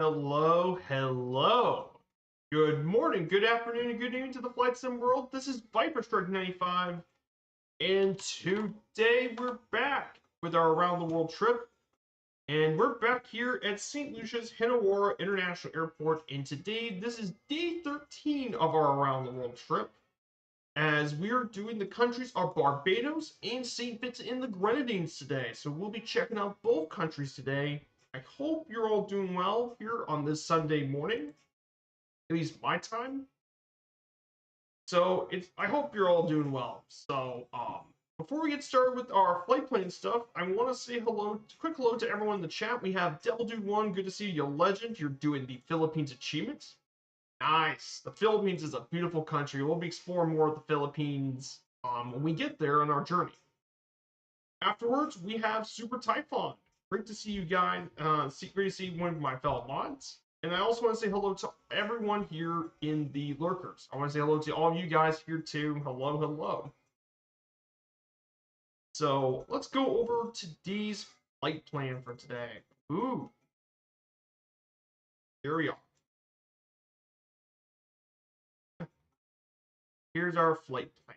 Hello, hello. Good morning, good afternoon, and good evening to the Flight Sim world. This is Viperstrike 95, and today we're back with our around the world trip. And we're back here at St. Lucia's Hanawara International Airport. And today, this is day 13 of our around the world trip, as we're doing the countries of Barbados and St. Vincent and the Grenadines today. So we'll be checking out both countries today. I hope you're all doing well here on this Sunday morning, at least my time. So I hope you're all doing well. So before we get started with our flight plan stuff, I want to say quick hello to everyone in the chat. We have Devil Dude One, good to see you, Legend. You're doing the Philippines achievements. Nice. The Philippines is a beautiful country. We'll be exploring more of the Philippines when we get there on our journey. Afterwards, we have Super Typhon. Great to see you guys. Great to see one of my fellow mods. And I also want to say hello to everyone here in the lurkers. I want to say hello to all of you guys here too. Hello, hello. So let's go over today's flight plan for today. Ooh, here we are. Here's our flight plan.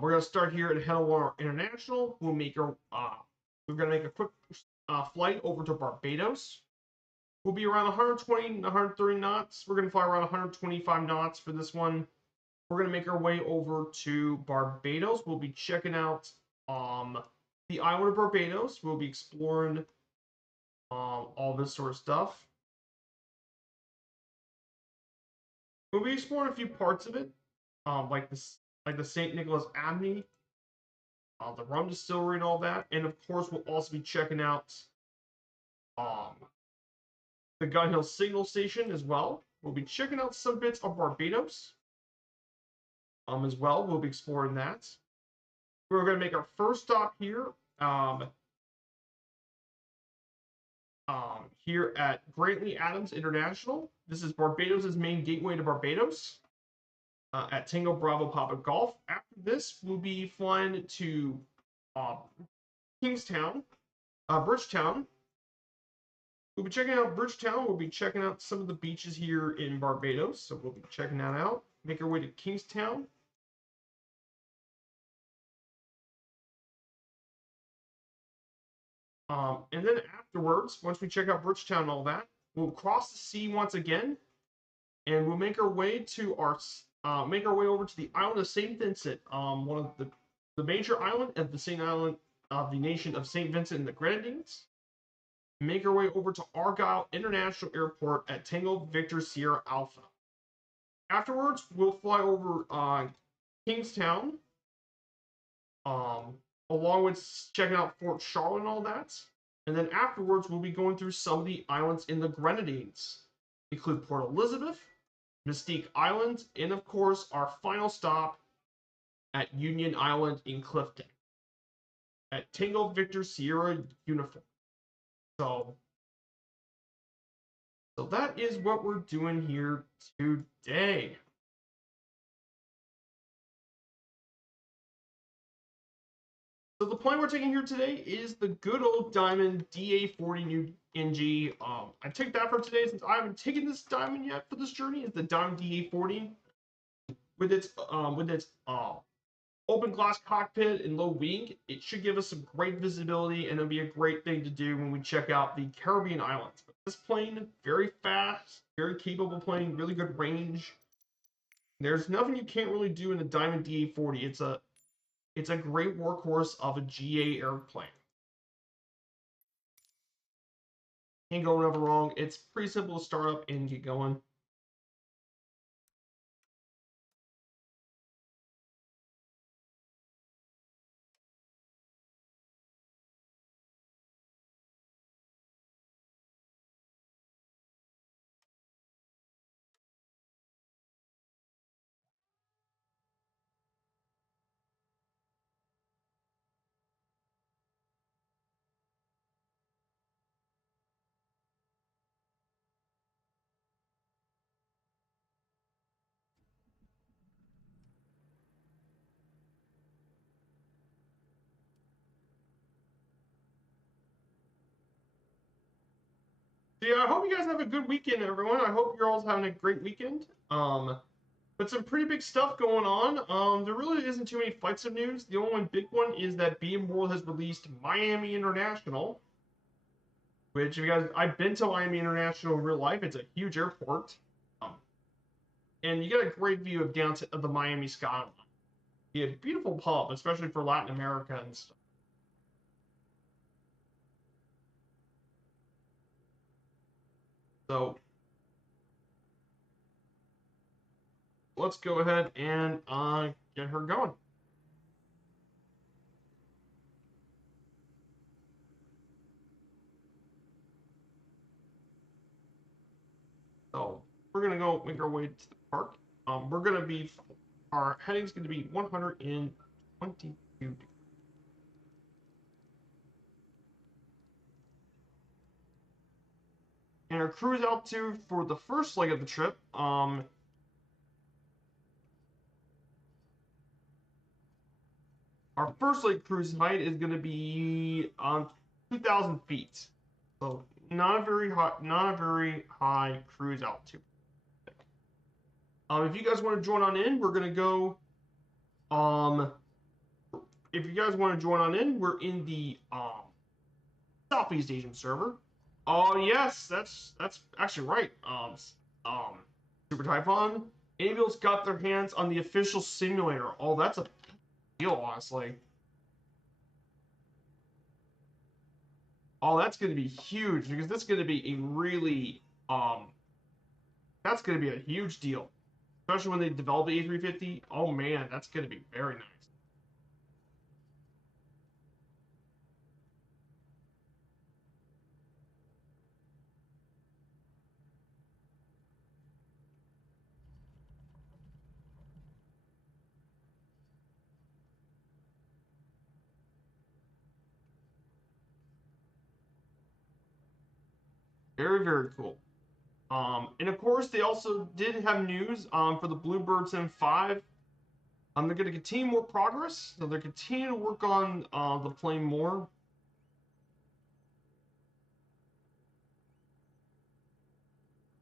We're gonna start here at Hanawara International. We're gonna make a quick flight over to Barbados. We'll be around 120, 130 knots. We're gonna fly around 125 knots for this one. We're gonna make our way over to Barbados. We'll be checking out the island of Barbados. We'll be exploring all this sort of stuff. We'll be exploring a few parts of it, like the St. Nicholas Abbey, the rum distillery, and all that. And of course, we'll also be checking out um, the Gun Hill Signal Station as well. We'll be checking out some bits of Barbados as well. We'll be exploring that. We're going to make our first stop here here at Grantley Adams International. This is Barbados' main gateway to Barbados at Tango Bravo Papa Golf. After this, we'll be flying to Kingstown, Bridgetown. We'll be checking out Bridgetown. We'll be checking out some of the beaches here in Barbados. So we'll be checking that out. Make our way to Kingstown. And then afterwards, once we check out Bridgetown and all that, we'll cross the sea once again, and we'll make our way to over to the island of Saint Vincent, one of the major island of the Saint Island of the nation of Saint Vincent and the Grenadines. Make our way over to Argyle International Airport at Tango Victor Sierra Alpha. Afterwards, we'll fly over Kingstown, along with checking out Fort Charlotte and all that. And then afterwards, we'll be going through some of the islands in the Grenadines, include Port Elizabeth, Mystique Island, and of course, our final stop at Union Island in Clifton at Tango Victor Sierra Uniform. So that is what we're doing here today. So the plane we're taking here today is the good old Diamond DA40 New NG. I took that for today since I haven't taken this Diamond yet for this journey. It's the Diamond DA40 with its open glass cockpit and low wing. It should give us some great visibility, and it'll be a great thing to do when we check out the Caribbean islands. But this plane, very fast, very capable plane, really good range. There's nothing you can't really do in a Diamond DA40. It's a great workhorse of a GA airplane. Can't go never wrong. It's pretty simple to start up and get going. Yeah, I hope you guys have a good weekend, everyone. I hope you're all having a great weekend. But some pretty big stuff going on. There really isn't too many fights of news. The only one big one is that BM World has released Miami International, which, if you guys, I've been to Miami International in real life. It's a huge airport, um, and you get a great view of downtown of the Miami skyline. You have a beautiful pub, especially for Latin America and stuff. So let's go ahead and get her going. So we're gonna go make our way to the park. We're gonna be our heading's gonna be 122 degrees. And our cruise altitude for the first leg of the trip, our first leg cruise height is gonna be on 2,000 feet. So not a very high cruise altitude. If you guys want to join on in, we're gonna go. If you guys want to join on in, we're in the Southeast Asian server. Oh yes, that's actually right. Super Typhon. Anvil's got their hands on the official simulator. Oh, that's a deal, honestly. Oh, that's going to be huge because that's going to be a really that's going to be a huge deal, especially when they develop the A350. Oh man, that's going to be very nice. Very, very cool. And of course, they also did have news for the Bluebirds M5. They're going to continue more progress. So they're continuing to work on the plane more.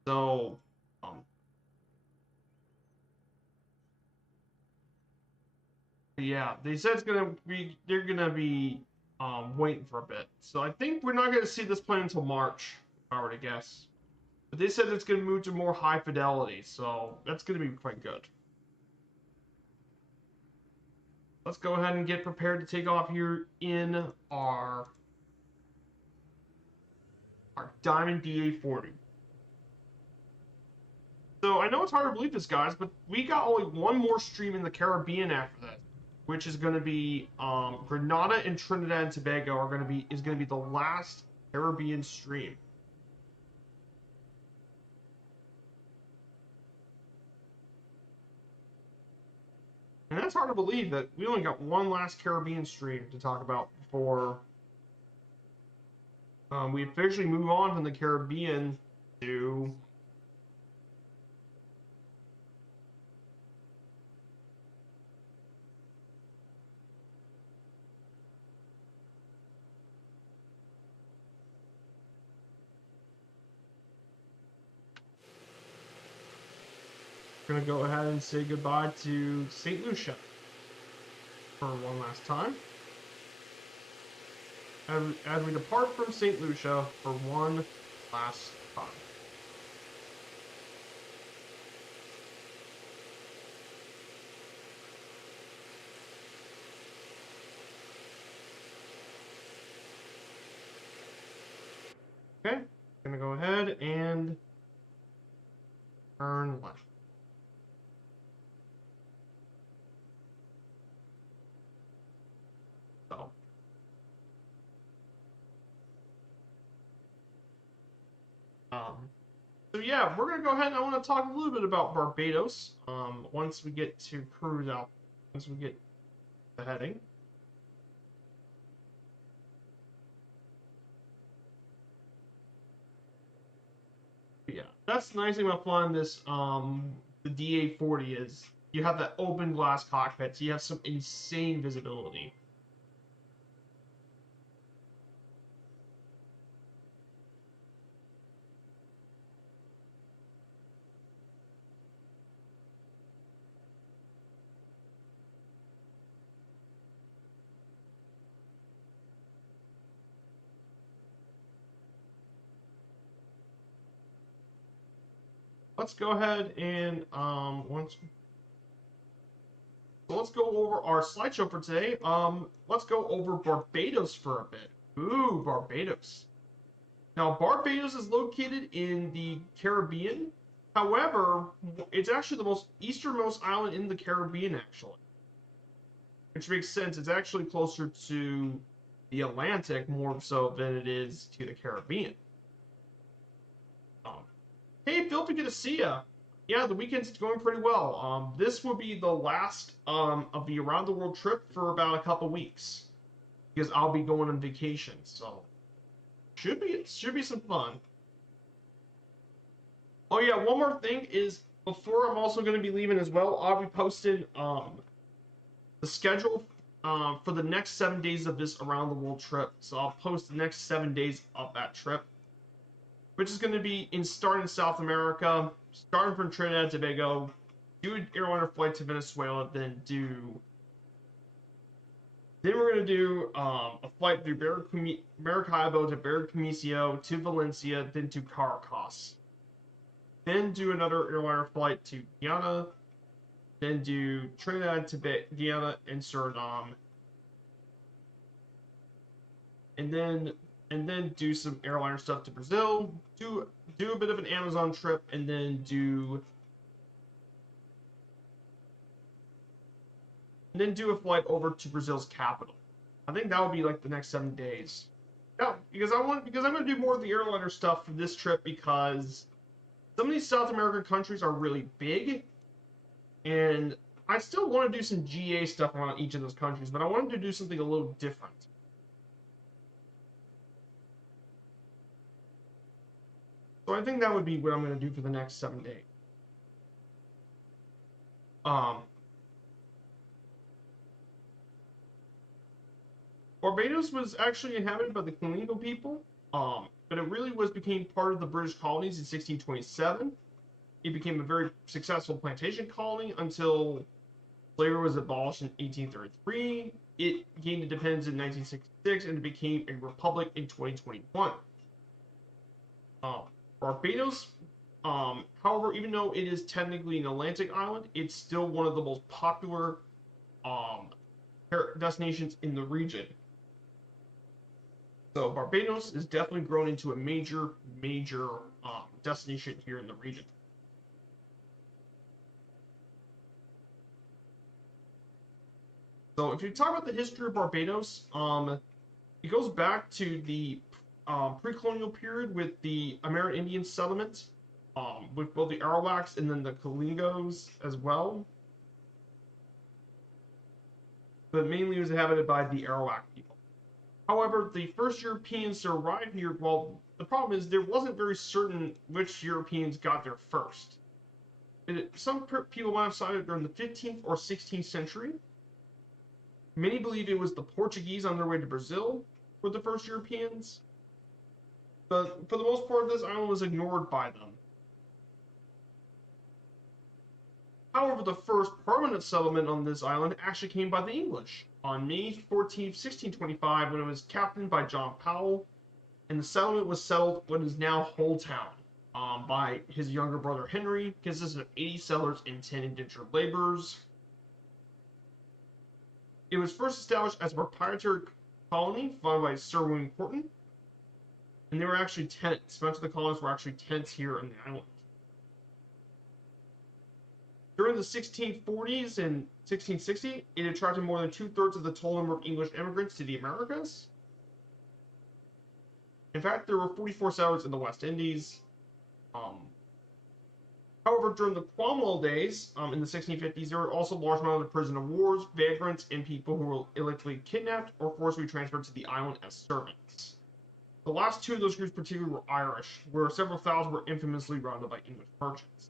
So, yeah, they said they're gonna be waiting for a bit. So I think we're not gonna see this plane until March, if I were to guess. But they said it's gonna move to more high fidelity, so that's gonna be quite good. Let's go ahead and get prepared to take off here in our Diamond DA40. So I know it's hard to believe this, guys, but we got only one more stream in the Caribbean after that, which is going to be Grenada and Trinidad and Tobago is going to be the last Caribbean stream. And that's hard to believe that we only got one last Caribbean stream to talk about before we officially move on from the Caribbean to going to go ahead and say goodbye to St. Lucia for one last time. As we depart from St. Lucia for one last time. Okay, gonna go ahead and turn left. So yeah, we're gonna go ahead and I want to talk a little bit about Barbados. Once we get to cruise out, once we get the heading. But yeah, that's the nice thing about flying this the DA40 is you have that open glass cockpit, so you have some insane visibility. let's go ahead and let's go over our slideshow for today. Let's go over Barbados for a bit. Ooh, Barbados. Now, Barbados is located in the Caribbean. However, it's actually the most easternmost island in the Caribbean, actually. Which makes sense. It's actually closer to the Atlantic more so than it is to the Caribbean. Hey, Philippi, good to see ya. Yeah, the weekend's going pretty well. This will be the last of the around the world trip for about a couple weeks because I'll be going on vacation. So should be some fun. Oh yeah, one more thing is before I'm also going to be leaving as well. I'll be posting the schedule for the next 7 days of this around the world trip. So I'll post the next 7 days of that trip, which is going to be starting in South America, starting from Trinidad and Tobago, do an airliner flight to Venezuela, then we're going to do a flight through Maracaibo to Barranquilla to Valencia, then to Caracas. Then do another airliner flight to Guyana, then do Trinidad, Tobago, Guyana, and Suriname, and then do some airliner stuff to Brazil, do a bit of an Amazon trip, and then do a flight over to Brazil's capital. I think that will be like the next 7 days. Yeah, because I'm going to do more of the airliner stuff for this trip because some of these South American countries are really big, and I still want to do some GA stuff on each of those countries, but I wanted to do something a little different. So I think that would be what I'm going to do for the next 7 days. Barbados was actually inhabited by the Colingo people, but it really became part of the British colonies in 1627. It became a very successful plantation colony until slavery was abolished in 1833. It gained independence in 1966, and it became a republic in 2021. Barbados, however, even though it is technically an Atlantic island, it's still one of the most popular destinations in the region. So Barbados is definitely grown into a major destination here in the region. So if you talk about the history of Barbados, it goes back to the pre-colonial period with the Amerindian settlement, with both the Arawaks and then the Kalingos as well. But mainly it was inhabited by the Arawak people. However, the first Europeans to arrive here, well, the problem is there wasn't very certain which Europeans got there first. Some people might have cited during the 15th or 16th century. Many believe it was the Portuguese on their way to Brazil were the first Europeans. But for the most part, this island was ignored by them. However, the first permanent settlement on this island actually came by the English on May 14, 1625, when it was captained by John Powell, and the settlement was settled what is now Hull Town by his younger brother Henry, consisting of 80 settlers and 10 indentured laborers. It was first established as a proprietary colony founded by Sir William Portland, and they were actually tenants. Much of the colonies were actually tenants here on the island. During the 1640s and 1660s, it attracted more than 2/3 of the total number of English immigrants to the Americas. In fact, there were 44 settlers in the West Indies. However, during the Cromwell days, in the 1650s, there were also large amounts of prisoner of wars, vagrants, and people who were illegally kidnapped or forcibly transferred to the island as servants. The last two of those groups particularly were Irish, where several thousand were infamously rounded by English merchants.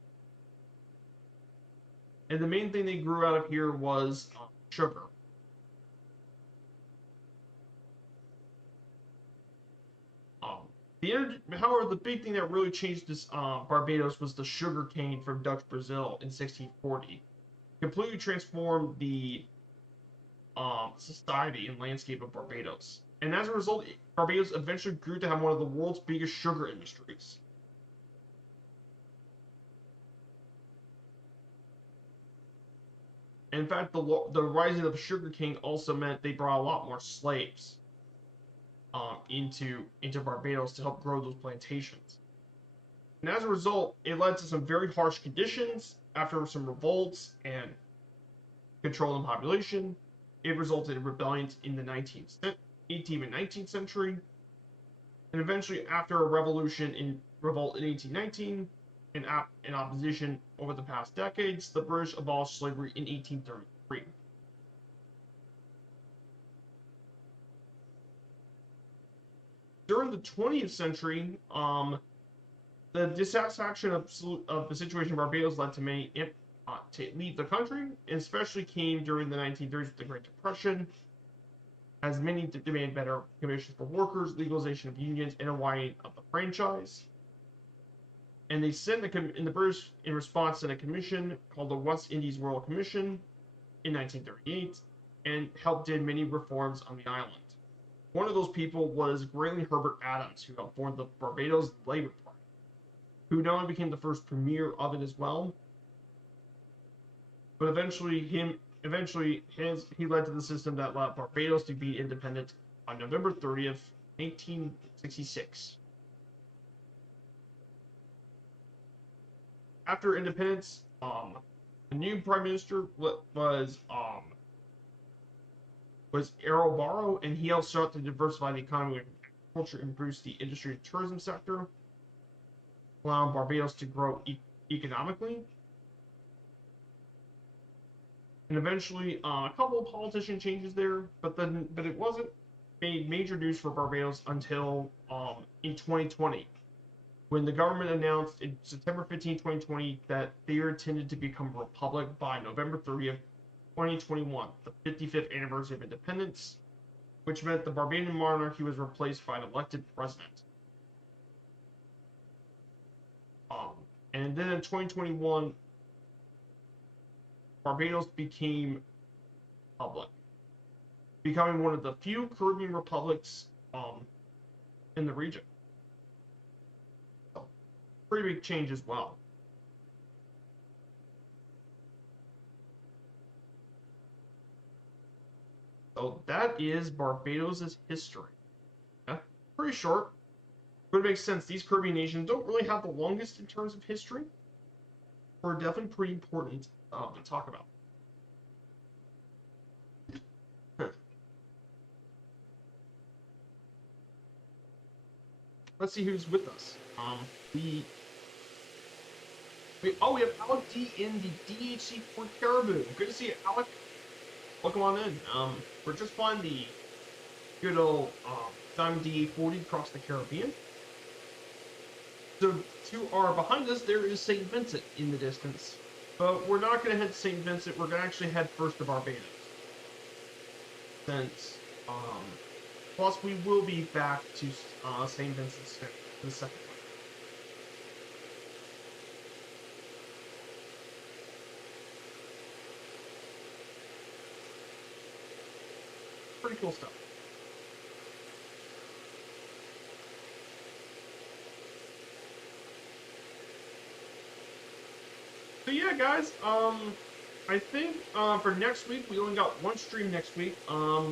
And the main thing they grew out of here was sugar. However, the big thing that really changed this Barbados was the sugar cane from Dutch Brazil in 1640. Completely transformed the society and landscape of Barbados. And as a result, Barbados eventually grew to have one of the world's biggest sugar industries. In fact, the rising of sugarcane also meant they brought a lot more slaves into Barbados to help grow those plantations. And as a result, it led to some very harsh conditions after some revolts and controlling population. It resulted in rebellions in the 18th and 19th century. And eventually, after a revolt in 1819, in opposition over the past decades, the British abolished slavery in 1833. During the 20th century, the dissatisfaction of the situation in Barbados led to many to leave the country, and especially came during the 1930s with the Great Depression, as many demand better conditions for workers, legalization of unions, and a widening of the franchise. And they sent the British, in response, to a commission called the West Indies Royal Commission in 1938, and helped did many reforms on the island. One of those people was Greeley Herbert Adams, who helped form the Barbados Labour Party, who not only became the first premier of it as well, but eventually he led to the system that allowed Barbados to be independent on November 30th, 1866. After independence, the new prime minister was Errol Barrow, and he also sought to diversify the economy with agriculture and boost the industry and tourism sector, allowing Barbados to grow economically. And eventually, a couple of politician changes there, but it wasn't made major news for Barbados until in 2020, when the government announced in September 15, 2020, that they are intended to become a republic by November 30th, 2021, the 55th anniversary of independence, which meant the Barbadian monarchy was replaced by an elected president. And then in 2021, Barbados became republic, becoming one of the few Caribbean republics in the region. So, pretty big change as well. So that is Barbados' history. Yeah, pretty short, but it makes sense. These Caribbean nations don't really have the longest in terms of history, but are definitely pretty important to talk about. Let's see who's with us. We have Alec D in the DHC Port Caribou. Good to see you, Alec. Welcome on in. We're just flying the good old Diamond DA-40 across the Caribbean. So to our behind us, there is St. Vincent in the distance. But we're not going to head to St. Vincent. We're going to actually head first to Barbados. Since, plus we will be back to St. Vincent soon, in the second one. Pretty cool stuff. So yeah, guys, I think for next week, we only got one stream next week,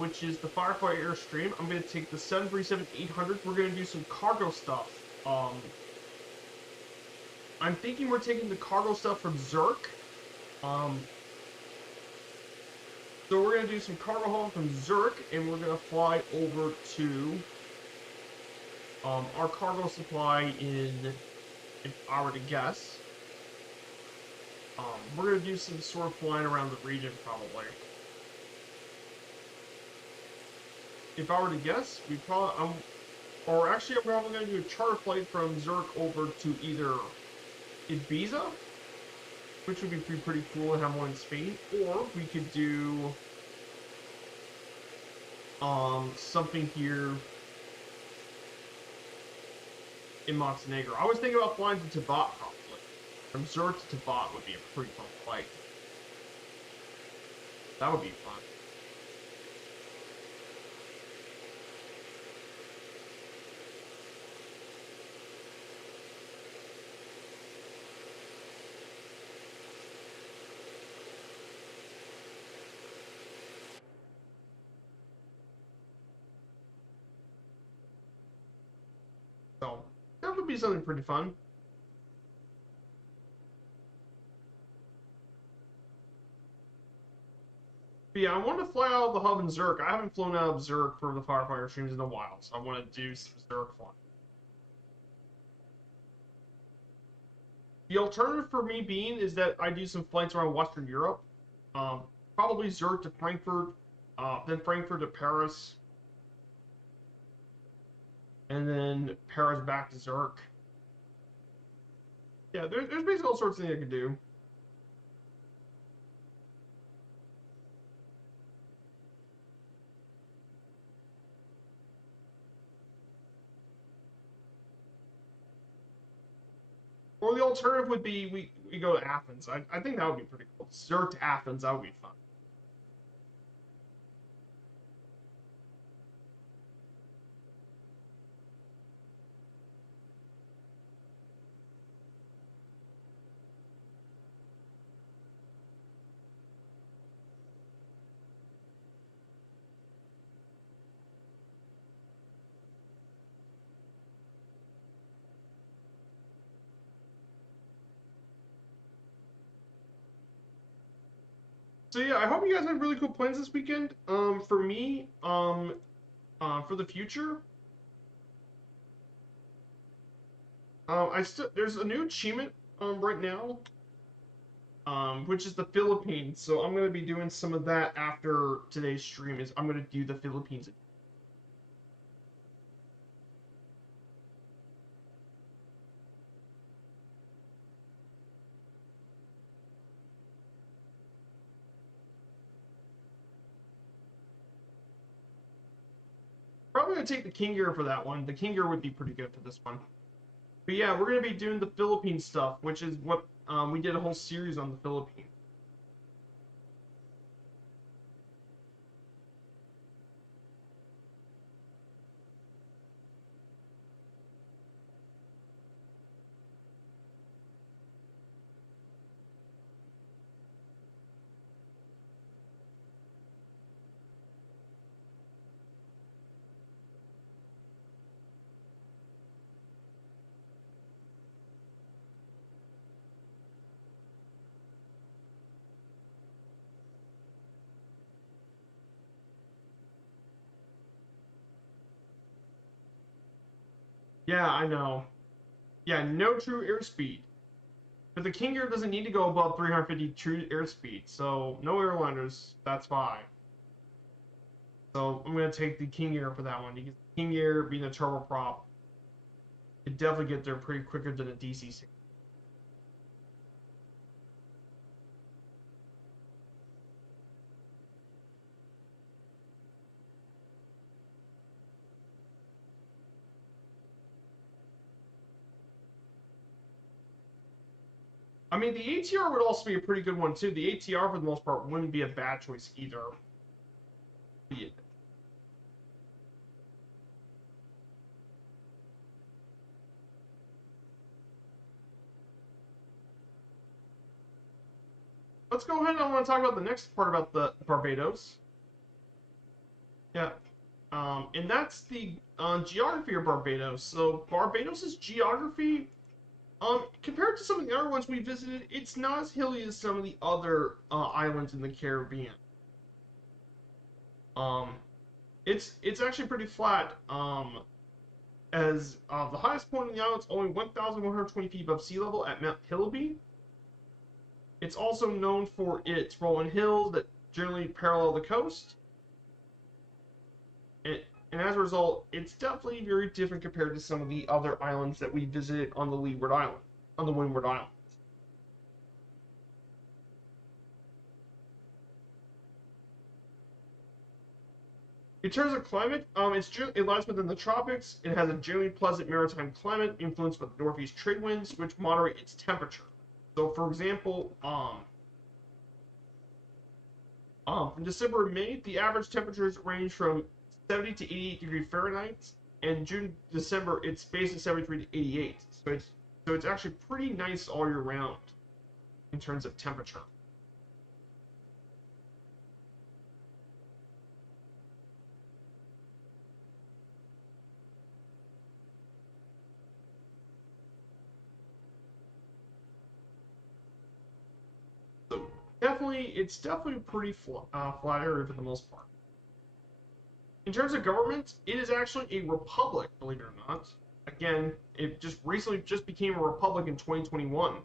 which is the Firefly Air stream. I'm going to take the 737-800. We're going to do some cargo stuff. I'm thinking we're taking the cargo stuff from Zurich. So we're going to do some cargo hauling from Zurich, and we're going to fly over to our cargo supply if I were to guess. We're going to do some sort of flying around the region, probably. If I were to guess, I'm probably going to do a charter flight from Zurich over to either Ibiza, which would be pretty cool and have one in Spain, or we could do something here in Montenegro. I was thinking about flying to Tibet, probably. From Zurich to Tibet would be a pretty fun flight. That would be fun. So that would be something pretty fun. But yeah, I want to fly out of the hub in Zerk. I haven't flown out of Zerk for the Firefighter streams in a while, so I want to do some Zerk flying. The alternative for me being is that I do some flights around Western Europe. Probably Zurich to Frankfurt, then Frankfurt to Paris, and then Paris back to Zurich. Yeah, there's basically all sorts of things I could do. Or the alternative would be we go to Athens. I think that would be pretty cool. Zurich to Athens, that would be fun. So yeah, I hope you guys have really cool plans this weekend. For me, for the future, there's a new achievement right now, which is the Philippines. So I'm gonna be doing some of that after today's stream. I'm gonna do the Philippines. Probably gonna take the King Gear for that one. The King Gear would be pretty good for this one. But yeah, we're gonna be doing the Philippines stuff, which is what we did a whole series on the Philippines. Yeah, I know. Yeah, no true airspeed. But the King Gear doesn't need to go above 350 true airspeed, so no airliners, that's fine. So I'm gonna take the King Gear for that one. Because King Gear being a turboprop, it definitely get there pretty quicker than a DC-6. I mean, the ATR would also be a pretty good one too. The ATR, for the most part, wouldn't be a bad choice either. Yeah. Let's go ahead and I want to talk about the next part about the Barbados. Yeah. And that's the geography of Barbados. So Barbados's geography, compared to some of the other ones we visited, it's not as hilly as some of the other islands in the Caribbean. Um, it's actually pretty flat. As the highest point in the island is only 1,120 feet above sea level at Mount Hillaby. It's also known for its rolling hills that generally parallel the coast. And as a result, it's definitely very different compared to some of the other islands that we visited on the Windward Island. In terms of climate, it lies within the tropics. It has a generally pleasant maritime climate influenced by the northeast trade winds, which moderate its temperature. So, for example, from December to May, the average temperatures range from 70 to 88 degrees Fahrenheit, and June to December, it's basically 73 to 88. So it's actually pretty nice all year round in terms of temperature. definitely a pretty flat area for the most part. In terms of government, it is actually a republic, believe it or not. Again, it just recently became a republic in 2021.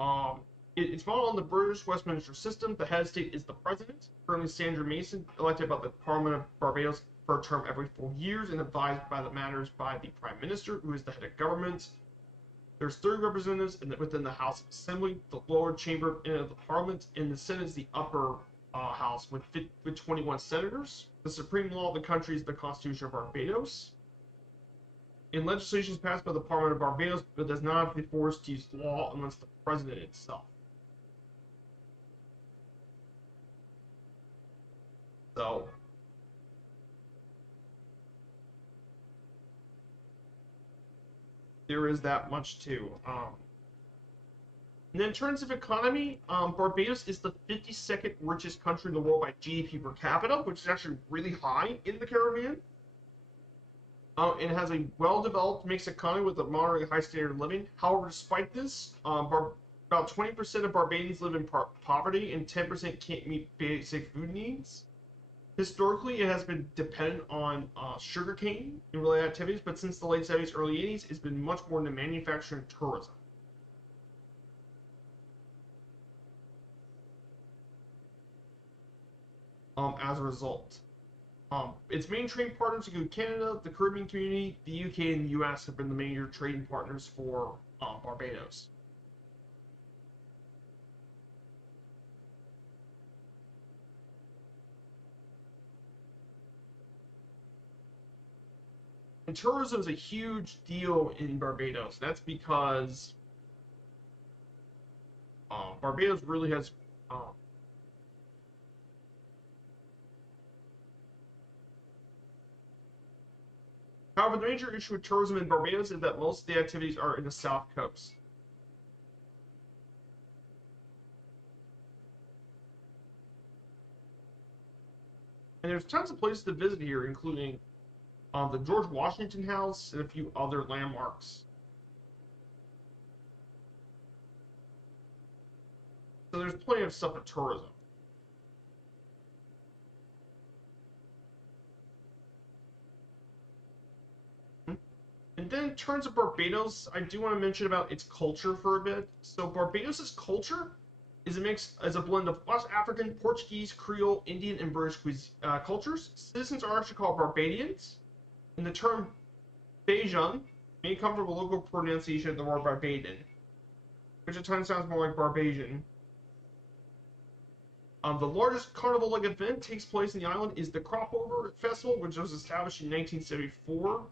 Um, it's modeled on the British Westminster system. The head of state is the president, currently Sandra Mason, elected by the Parliament of Barbados for a term every 4 years and advised by the matters by the prime minister, who is the head of government. There's 30 representatives within the House of Assembly, the lower chamber of the Parliament, and the Senate is the upper house with 21 senators. The supreme law of the country is the Constitution of Barbados. And legislation is passed by the Parliament of Barbados, but does not have the force to use law unless the president itself. So, there is that much too. And then in terms of economy, Barbados is the 52nd richest country in the world by GDP per capita, which is actually really high in the Caribbean. It has a well-developed mixed economy with a moderately high standard of living. However, despite this, about 20% of Barbadians live in poverty and 10% can't meet basic food needs. Historically, it has been dependent on sugarcane and related activities, but since the late 70s, early 80s, it's been much more into manufacturing and tourism. As a result. Its main trading partners include Canada, the Caribbean community, the UK, and the US have been the major trading partners for Barbados. And tourism is a huge deal in Barbados. That's because Barbados really has however, the major issue with tourism in Barbados is that most of the activities are in the south coast. And there's tons of places to visit here, including the George Washington House and a few other landmarks. So there's plenty of stuff for tourism. And then in terms of Barbados, I do want to mention about its culture for a bit. So Barbados's culture is a blend of West African, Portuguese, Creole, Indian, and British cultures. Citizens are actually called Barbadians, and the term Bajan may come from a local pronunciation of the word Barbadian, which at times sounds more like Barbadian. The largest carnival-like event takes place in the island is the Crop Over Festival, which was established in 1974.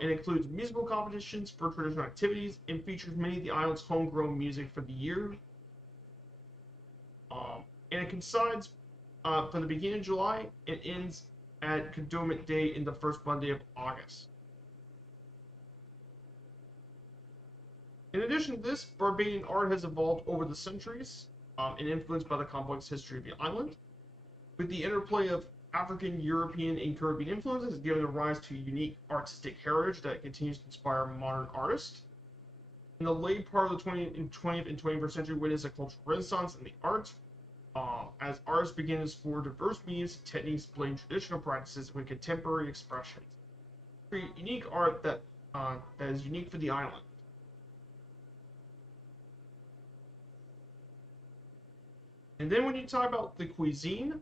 It includes musical competitions for traditional activities and features many of the island's homegrown music for the year. And it coincides from the beginning of July and ends at Condonement Day in the first Monday of August. In addition to this, Barbadian art has evolved over the centuries and influenced by the complex history of the island. With the interplay of African, European, and Caribbean influences has given rise to a unique artistic heritage that continues to inspire modern artists. In the late part of the 20th and 21st century, witnessed a cultural renaissance in the arts, as artists began to explore diverse mediums and techniques blending traditional practices with contemporary expressions. Create unique art that is unique for the island. And then when you talk about the cuisine,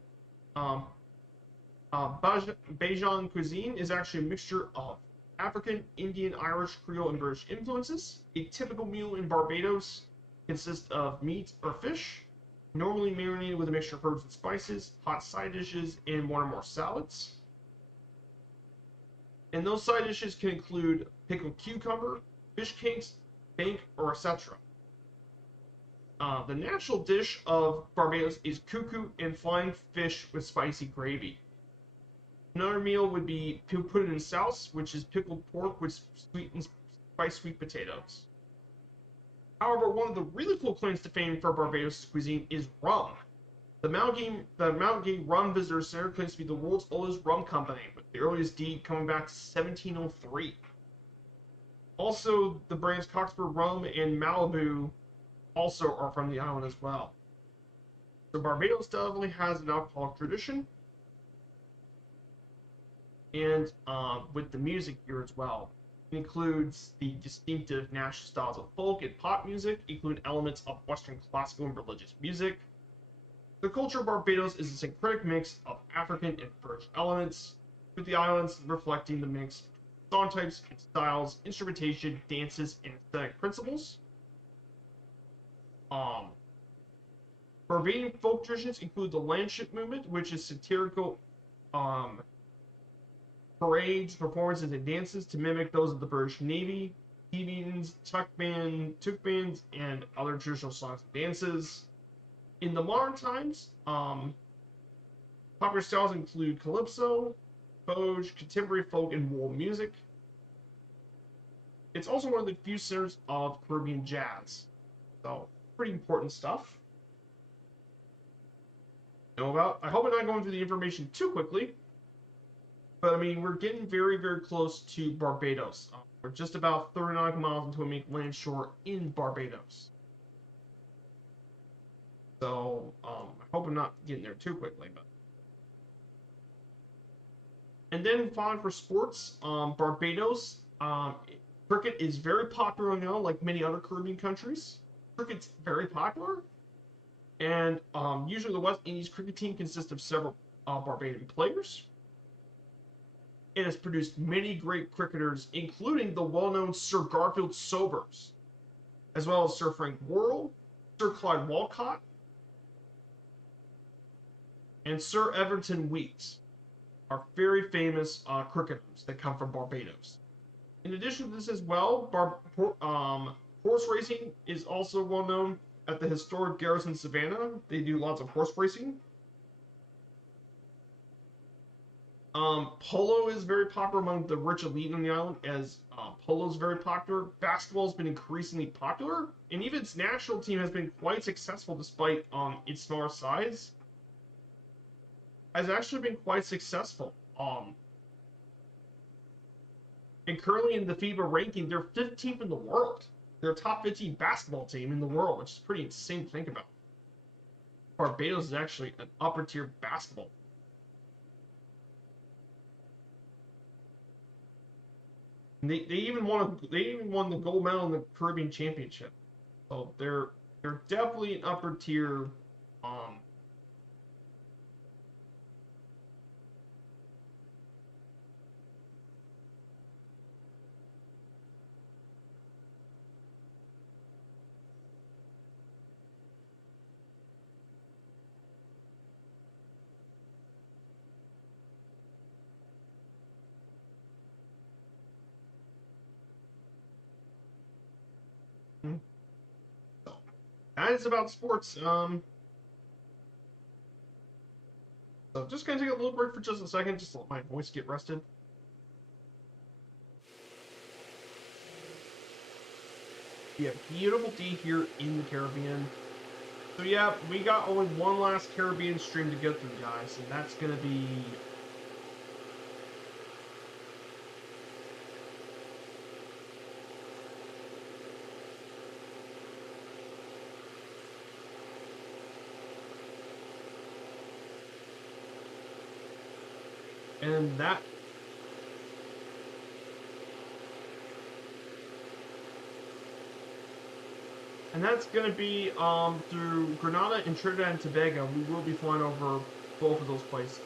Bajan cuisine is actually a mixture of African, Indian, Irish, Creole, and British influences. A typical meal in Barbados consists of meat or fish, normally marinated with a mixture of herbs and spices, hot side dishes, and one or more salads. And those side dishes can include pickled cucumber, fish cakes, bank, or etc. The national dish of Barbados is cuckoo and flying fish with spicy gravy. Another meal would be put in sauce, which is pickled pork with spiced sweet potatoes. However, one of the really cool claims to fame for Barbados cuisine is rum. The Mount Gay Rum Visitor Center claims to be the world's oldest rum company, with the earliest deed coming back to 1703. Also, the brands Cockspur Rum and Malibu also are from the island as well. So Barbados definitely has an alcoholic tradition, and with the music here as well. It includes the distinctive national styles of folk and pop music, include elements of Western classical and religious music. The culture of Barbados is a syncretic mix of African and British elements, with the islands reflecting the mix of song types, styles, instrumentation, dances, and aesthetic principles. Um, Barbadian folk traditions include the landship movement, which is satirical um, parades, performances, and dances to mimic those of the British Navy, Hebans, tukbans, and other traditional songs and dances. In the modern times, popular styles include calypso, boge, contemporary folk, and world music. It's also one of the few centers of Caribbean jazz, so pretty important stuff. Know about. I hope I'm not going through the information too quickly, but I mean, we're getting very, very close to Barbados. We're just about 39 miles until we make land shore in Barbados. So I hope I'm not getting there too quickly. But and then finally for sports, Barbados, cricket is very popular now, like many other Caribbean countries. Cricket's very popular, and usually the West Indies cricket team consists of several Barbadian players. It has produced many great cricketers, including the well-known Sir Garfield Sobers, as well as Sir Frank Worrell, Sir Clyde Walcott, and Sir Everton Weekes are very famous cricketers that come from Barbados. In addition to this as well, horse racing is also well known at the historic Garrison Savannah. They do lots of horse racing. Polo is very popular among the rich elite on the island, as polo is very popular. Basketball has been increasingly popular, and even its national team has been quite successful despite its smaller size. Has actually been quite successful. And currently in the FIBA ranking, they're 15th in the world. They're a top 15 basketball team in the world, which is pretty insane to think about. Barbados is actually an upper tier basketball. They even won the gold medal in the Caribbean Championship, so they're definitely an upper tier. So that is about sports. So just gonna take a little break for just a second, just to let my voice get rested. We have beautiful day here in the Caribbean. So yeah, we got only one last Caribbean stream to go through, guys, and that's gonna be and that and that's going to be through Grenada and Trinidad and Tobago. We will be flying over both of those places.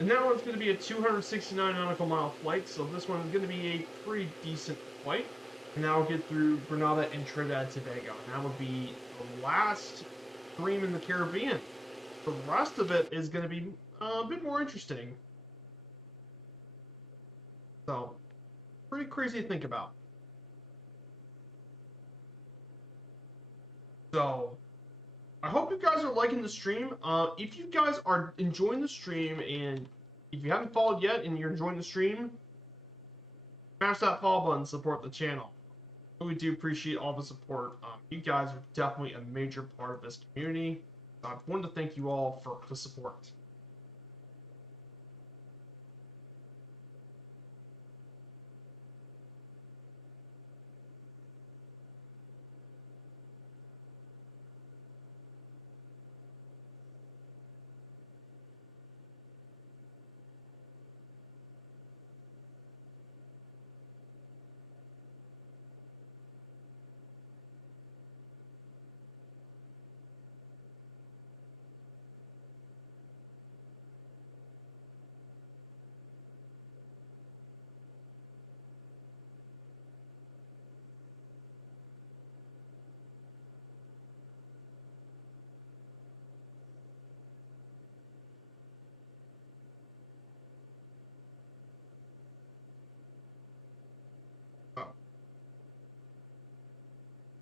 And that one's going to be a 269 nautical mile flight, so this one's going to be a pretty decent flight. And now we'll get through Grenada and Trinidad and Tobago. And that will be the last stream in the Caribbean. The rest of it is going to be a bit more interesting. So, pretty crazy to think about. So I hope you guys are liking the stream. If you guys are enjoying the stream, and if you haven't followed yet and you're enjoying the stream, smash that follow button, support the channel. We do appreciate all the support. You guys are definitely a major part of this community. I wanted to thank you all for the support.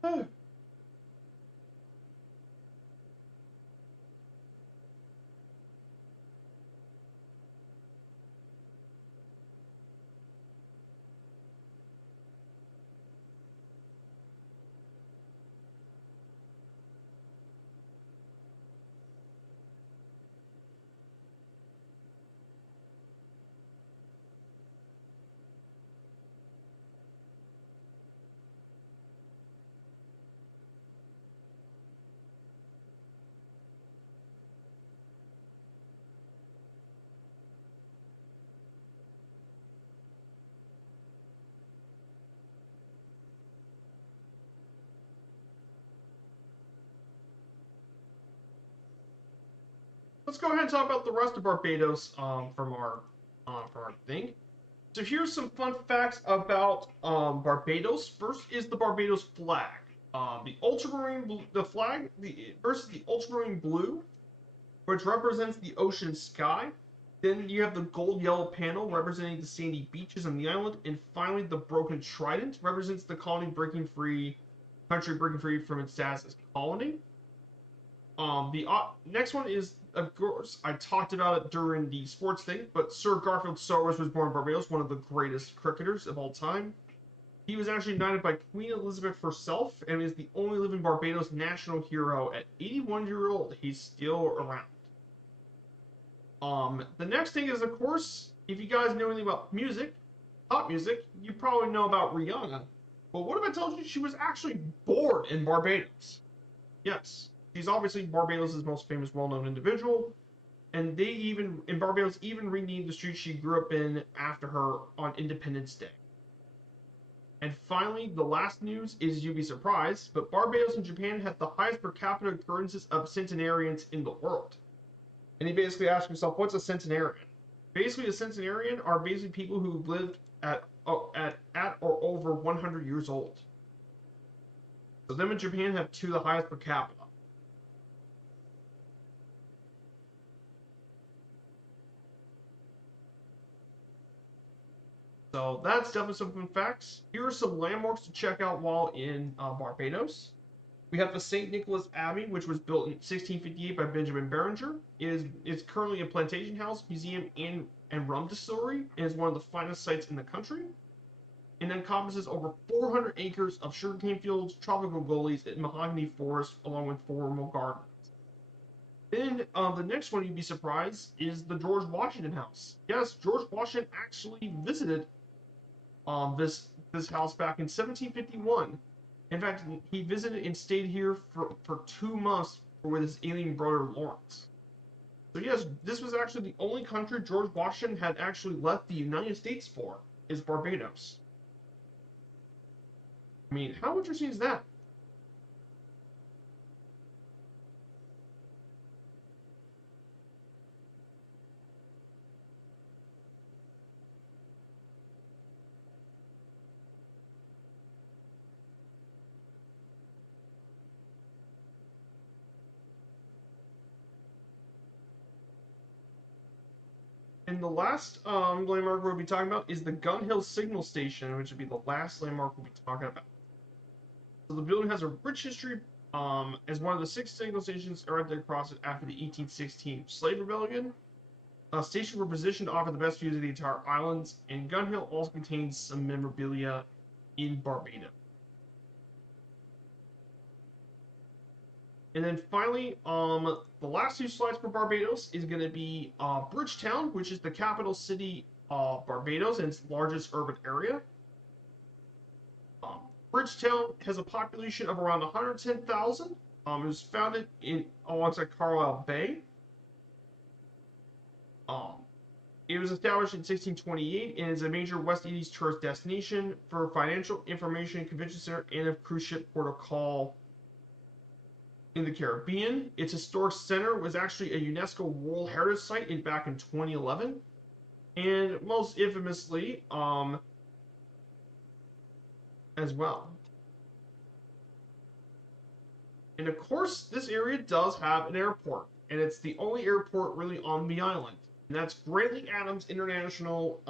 Oh. Let's go ahead and talk about the rest of Barbados from our thing. So here's some fun facts about Barbados. First is the Barbados flag. The ultramarine, the flag, first is the ultramarine blue, which represents the ocean sky. Then you have the gold yellow panel representing the sandy beaches on the island, and finally the broken trident represents the colony breaking free, country breaking free from its status as colony. The next one is, of course, I talked about it during the sports thing, but Sir Garfield Sobers was born in Barbados, one of the greatest cricketers of all time. He was actually knighted by Queen Elizabeth herself and is the only living Barbados national hero. At 81 years old, he's still around. The next thing is, of course, if you guys know anything about music, pop music, you probably know about Rihanna. But what if I told you she was actually born in Barbados? Yes. She's obviously Barbados' most famous, well-known individual, and they even, in Barbados, even renamed the street she grew up in after her on Independence Day. And finally, the last news is, you'd be surprised, but Barbados and Japan have the highest per capita occurrences of centenarians in the world. And you basically ask yourself, what's a centenarian? Basically, a centenarian are basically people who lived at or over 100 years old. So them in Japan have two of the highest per capita. So that's definitely some fun facts. Here are some landmarks to check out while in Barbados. We have the St. Nicholas Abbey, which was built in 1658 by Benjamin Berenger. It's currently a plantation house, museum, and rum distillery, and is one of the finest sites in the country. And encompasses over 400 acres of sugarcane fields, tropical gullies, and mahogany forest, along with formal gardens. Then the next one, you'd be surprised, is the George Washington House. Yes, George Washington actually visited this house back in 1751. In fact, he visited and stayed here for 2 months with his alien brother Lawrence. So yes, this was actually the only country George Washington had actually left the United States for, is Barbados. I mean, how interesting is that? And the last landmark we'll be talking about is the Gun Hill Signal Station, which would be the last landmark we'll be talking about. So the building has a rich history as one of the 6 signal stations erected across it after the 1816 slave rebellion. Stations were positioned to offer the best views of the entire islands, and Gun Hill also contains some memorabilia in Barbados. And then finally, the last 2 slides for Barbados is going to be Bridgetown, which is the capital city of Barbados and its largest urban area. Bridgetown has a population of around 110,000. It was founded alongside Carlisle Bay. It was established in 1628 and is a major West Indies tourist destination for financial, information, convention center, and a cruise ship port of call in the Caribbean. Its historic center was actually a UNESCO World Heritage Site back in 2011, and most infamously, as well. And of course, this area does have an airport, and it's the only airport really on the island, and that's Grantley Adams International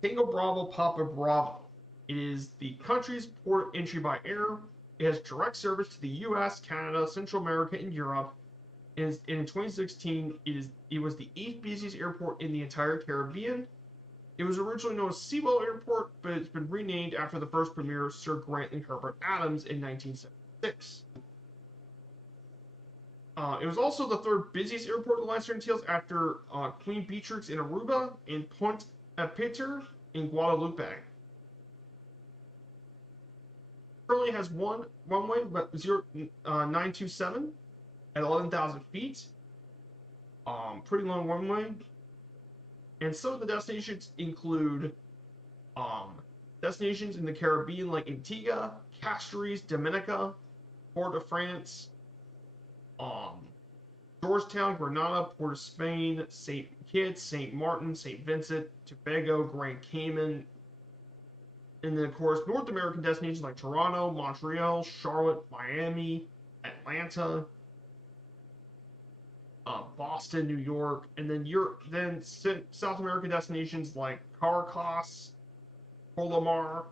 Tango Bravo Papa Bravo. It is the country's port of entry by air. It has direct service to the U.S., Canada, Central America, and Europe. And in 2016, it was the 8th busiest airport in the entire Caribbean. It was originally known as Sewell Airport, but it's been renamed after the first premier, Sir Grantley Herbert Adams, in 1976. It was also the 3rd busiest airport in the Western Antilles after Queen Beatrix in Aruba and Point Peter in Guadeloupe. Currently has one runway, but 927 at 11,000 feet. Pretty long runway. And some of the destinations include destinations in the Caribbean like Antigua, Castries, Dominica, Port-au-France, Georgetown, Grenada, Port of Spain, St. Kitts, St. Martin, St. Vincent, Tobago, Grand Cayman, and then of course North American destinations like Toronto, Montreal, Charlotte, Miami, Atlanta, Boston, New York, and then South American destinations like Caracas, Colomar,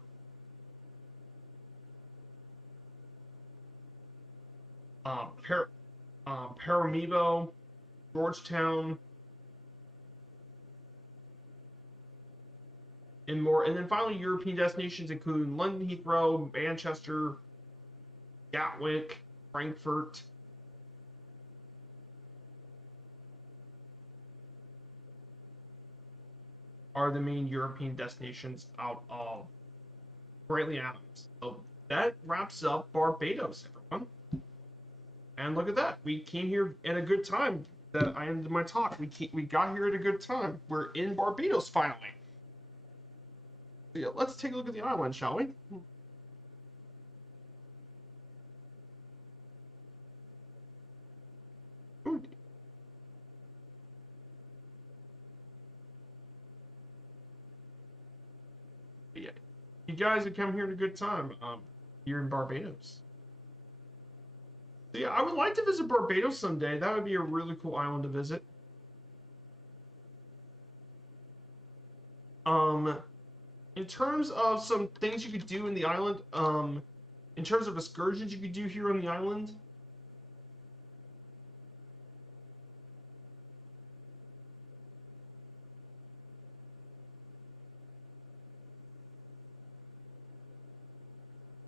Paramaribo, Georgetown, and more. And then finally, European destinations include London Heathrow, Manchester, Gatwick, Frankfurt, are the main European destinations out of Grantley Adams. So that wraps up Barbados, everyone. And look at that. We came here at a good time. That I ended my talk. We got here at a good time. We're in Barbados finally. So yeah, let's take a look at the island, shall we? Ooh. Yeah. You guys have come here at a good time. Here in Barbados. Yeah, I would like to visit Barbados someday. That would be a really cool island to visit. In terms of some things you could do in the island, in terms of excursions you could do here on the island,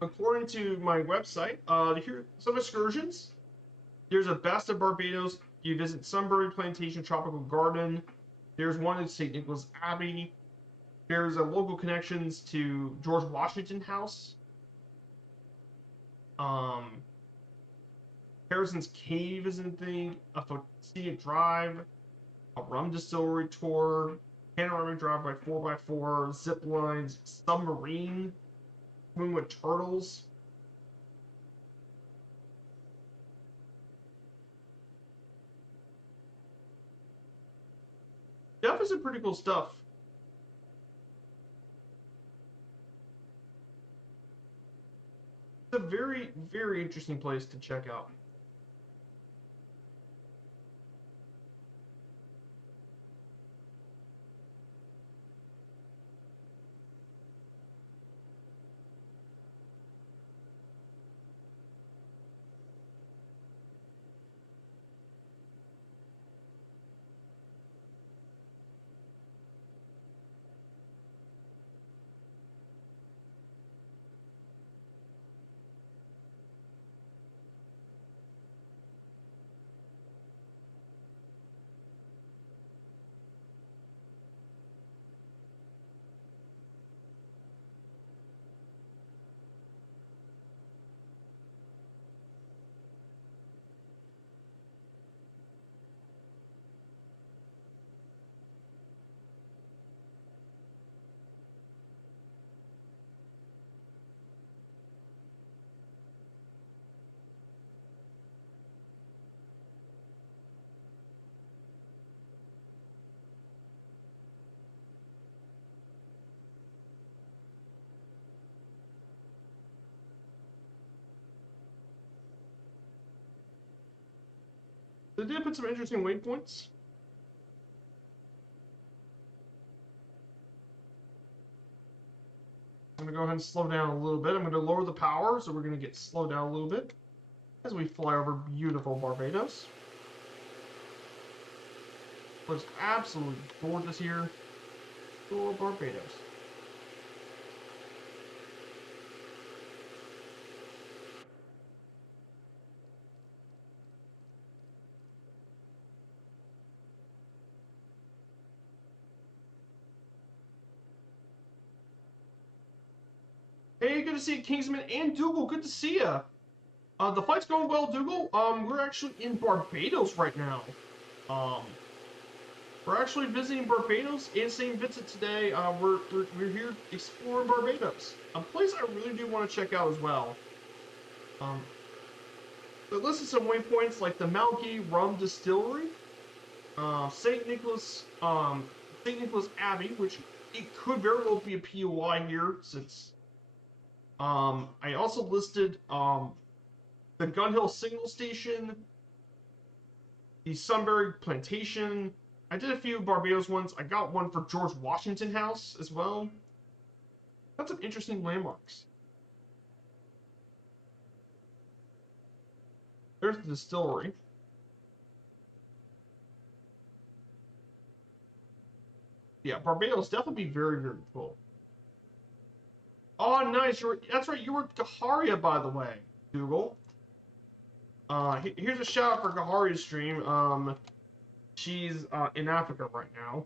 according to my website, here are some excursions. There's a Best of Barbados. You visit Sunbury Plantation Tropical Garden. There's one at St. Nicholas Abbey. There's a local connections to George Washington House. Harrison's Cave is a thing. A Scenic Drive. A rum distillery tour. Panoramic drive by 4x4. Zip lines. Submarine. Swimming with turtles. Definitely some pretty cool stuff. It's a very, very interesting place to check out. They did put some interesting waypoints. I'm going to go ahead and slow down a little bit. I'm going to lower the power, so we're going to get slowed down a little bit as we fly over beautiful Barbados. Looks absolutely gorgeous here. Oh, Barbados. Hey, good to see you, Kingsman and Dougal. Good to see you. The flight's going well, Dougal. We're actually in Barbados right now. We're actually visiting Barbados and St. Vincent today. We're here exploring Barbados, a place I really do want to check out as well. So listed some waypoints like the Malgi Rum Distillery, St. Nicholas Abbey, which it could very well be a POI here since. I also listed the Gun Hill Signal Station, the Sunbury Plantation. I did a few Barbados ones. I got one for George Washington House as well. Got some interesting landmarks. There's the distillery. Yeah, Barbados definitely be very, very cool. Oh, nice. That's right. You were at Gaharia, by the way, Google. Here's a shout out for Gaharia's stream. She's in Africa right now.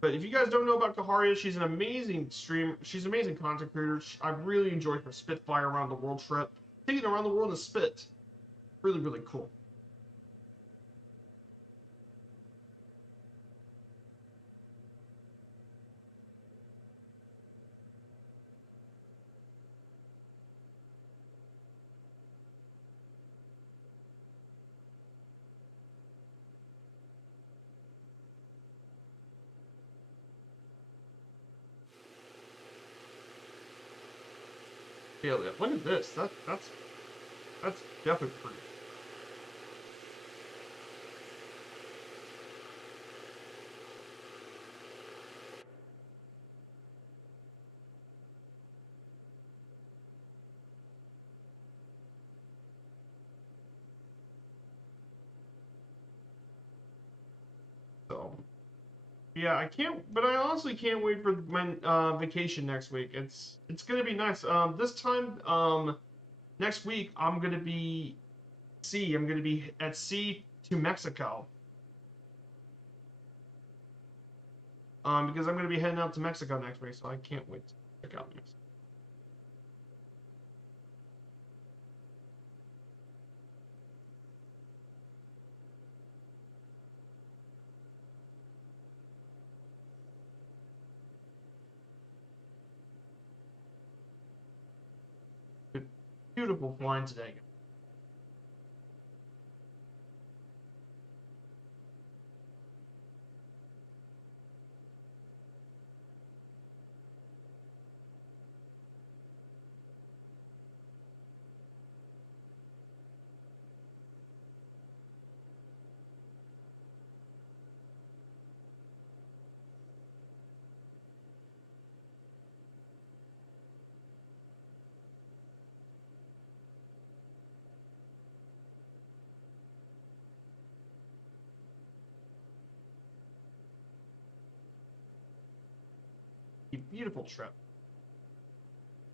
But if you guys don't know about Gaharia, she's an amazing streamer. She's an amazing content creator. I really enjoyed her Spitfire around the world trip. Taking around the world in a Spit. Really, really cool. Yeah, look at this. That's definitely pretty. So, yeah, I honestly can't wait for my vacation next week. It's gonna be nice. This time, next week I'm gonna be I'm gonna be at sea to Mexico. Because I'm gonna be heading out to Mexico next week, so I can't wait to check out Mexico. Beautiful flying today. A beautiful trip.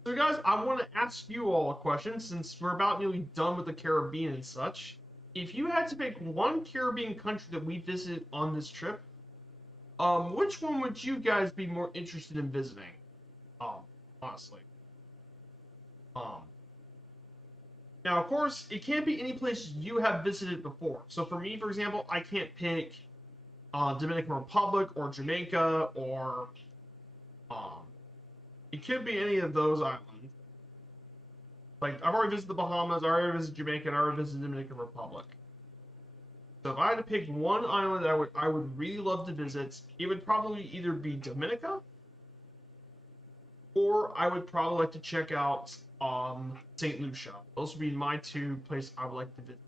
So guys, I want to ask you all a question since we're about nearly done with the Caribbean and such. If you had to pick one Caribbean country that we visit on this trip, which one would you guys be more interested in visiting? Honestly. Now, of course, it can't be any place you have visited before. So for me, for example, I can't pick Dominican Republic or Jamaica or it could be any of those islands. Like, I've already visited the Bahamas, I already visited Jamaica, and I already visited the Dominican Republic. So if I had to pick one island that I would really love to visit, it would probably either be Dominica, or I would probably like to check out St. Lucia. Those would be my two places I would like to visit.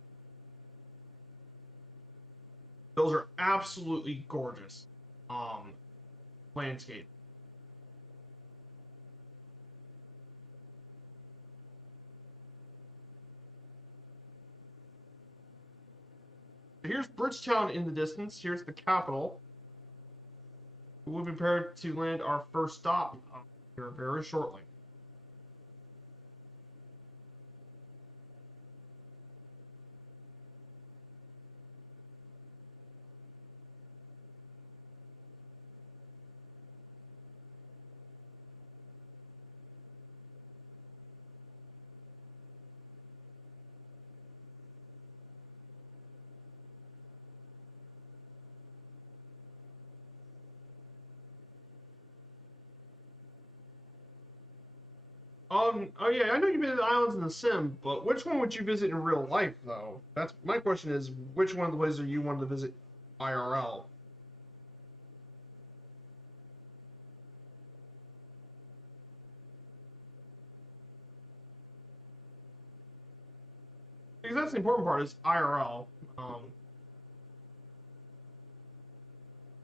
Those are absolutely gorgeous landscape. Here's Bridgetown in the distance. Here's the capital. We'll be prepared to land our first stop here very shortly. Oh yeah, I know you've been to the islands in the sim, but which one would you visit in real life, though? That's my question is, which one of the places are you wanting to visit IRL? Because that's the important part is IRL.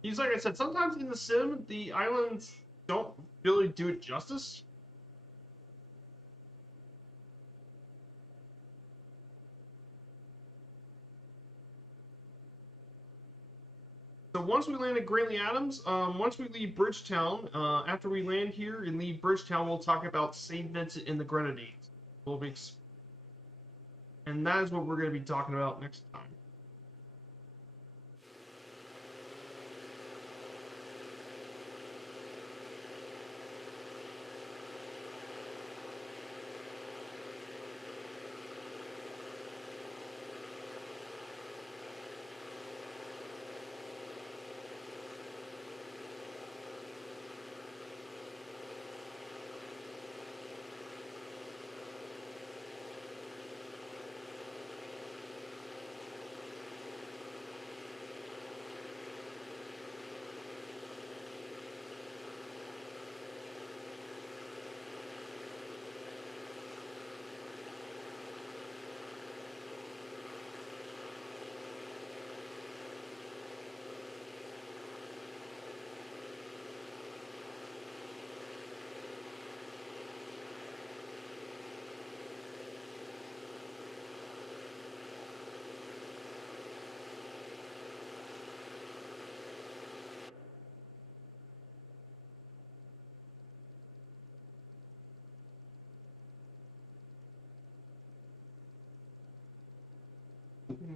He's like I said, sometimes in the sim, the islands don't really do it justice. So once we land at Greatly Adams, once we leave Bridgetown, after we land here and leave Bridgetown, we'll talk about St. Vincent and the Grenadines. And that is what we're going to be talking about next time.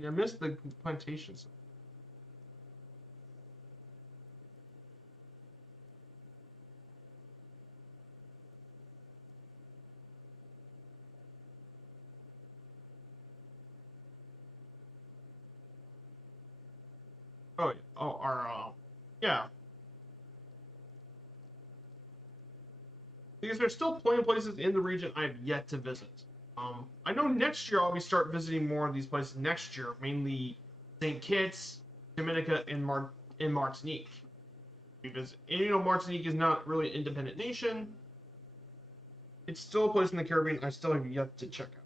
I missed the plantations. Oh, yeah. Because there's still plenty of places in the region I've yet to visit. I know next year I'll be start visiting more of these places next year, mainly St. Kitts, Dominica, and Martinique. Because Martinique is not really an independent nation. It's still a place in the Caribbean I still have yet to check out.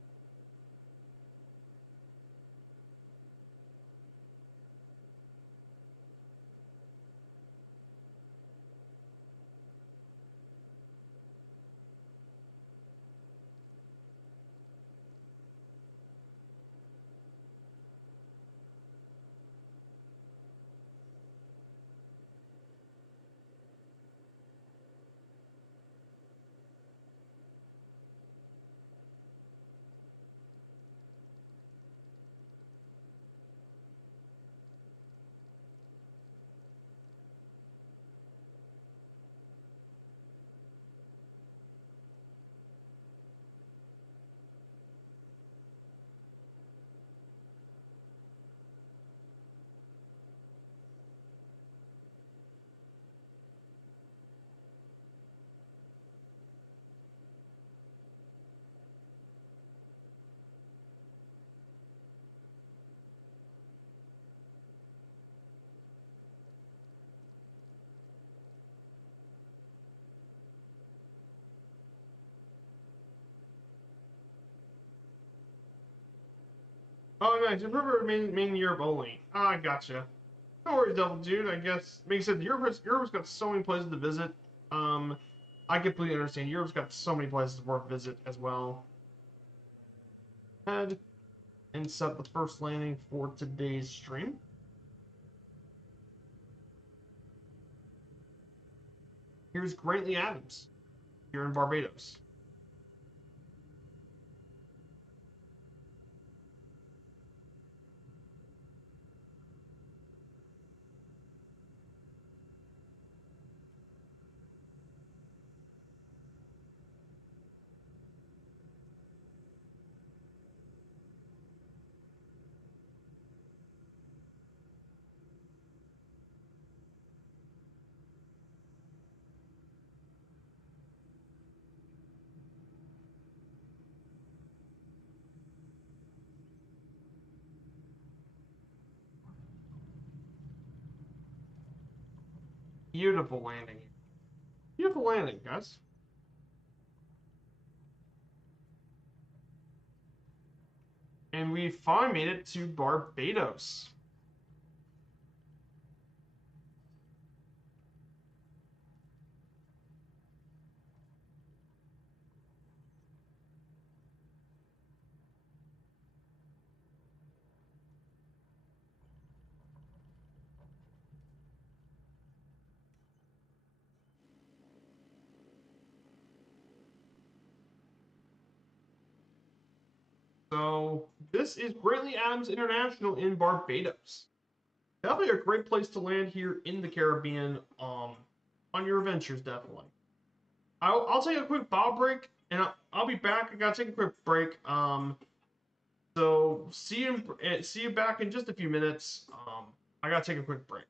Oh, nice. Remember main Europe only. Ah, I gotcha. No worries, Devil Dude. I guess, being said, Europe's got so many places to visit. Um, I completely understand. Europe's got so many places to visit as well. Head and set the first landing for today's stream. Here's Grantley Adams here in Barbados. Beautiful landing. Beautiful landing, guys. And we finally made it to Barbados. So this is Grantley Adams International in Barbados. Definitely a great place to land here in the Caribbean. On your adventures, definitely. I'll take a quick bow break, and I'll be back. I gotta take a quick break. So see you back in just a few minutes. I gotta take a quick break.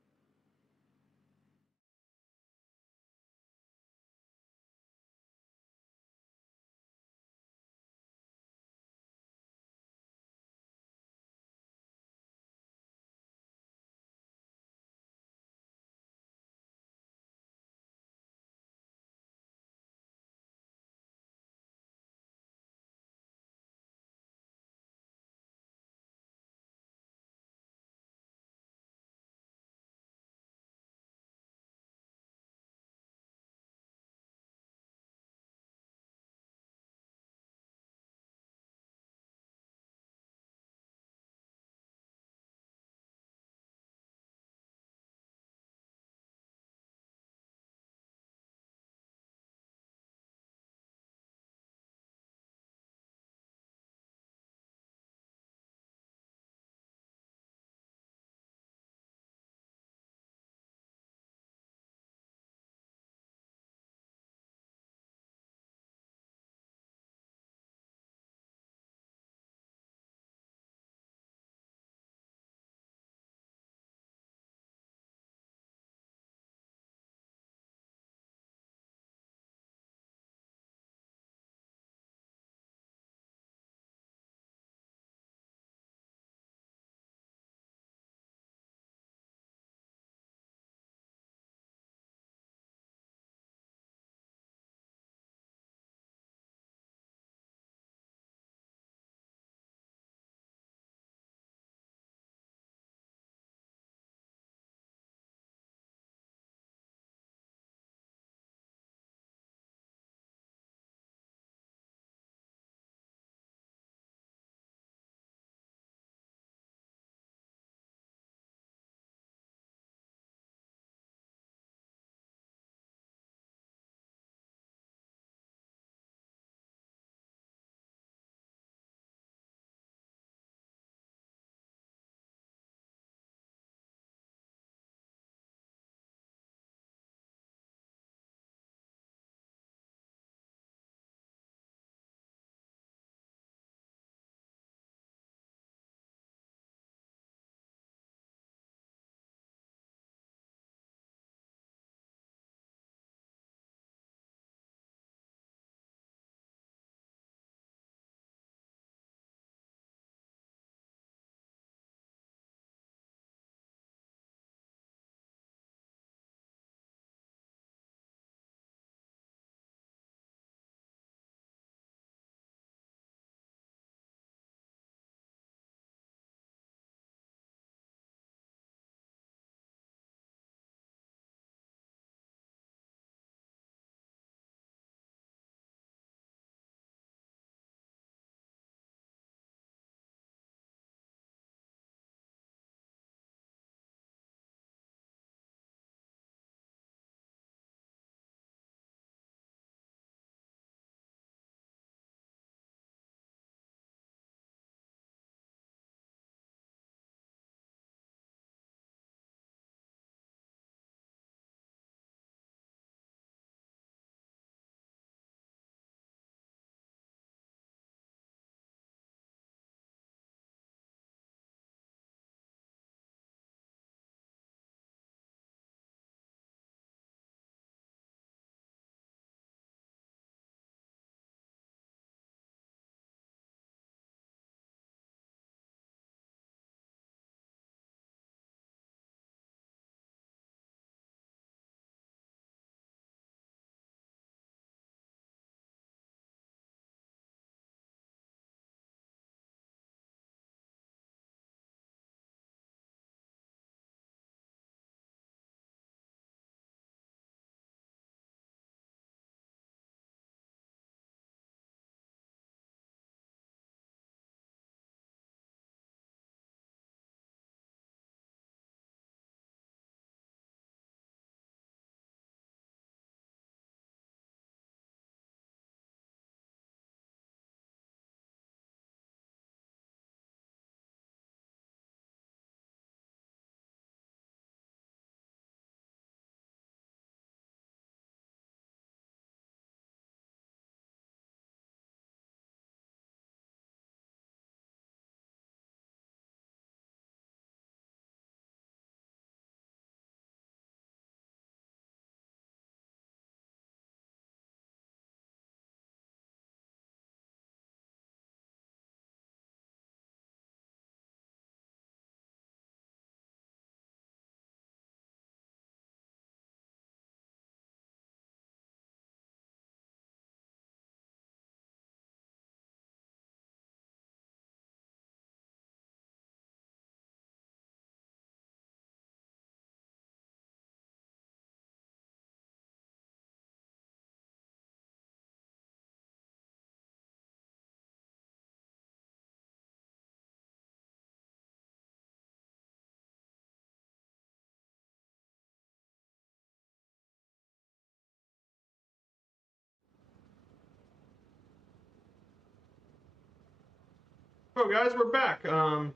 Oh, guys, we're back.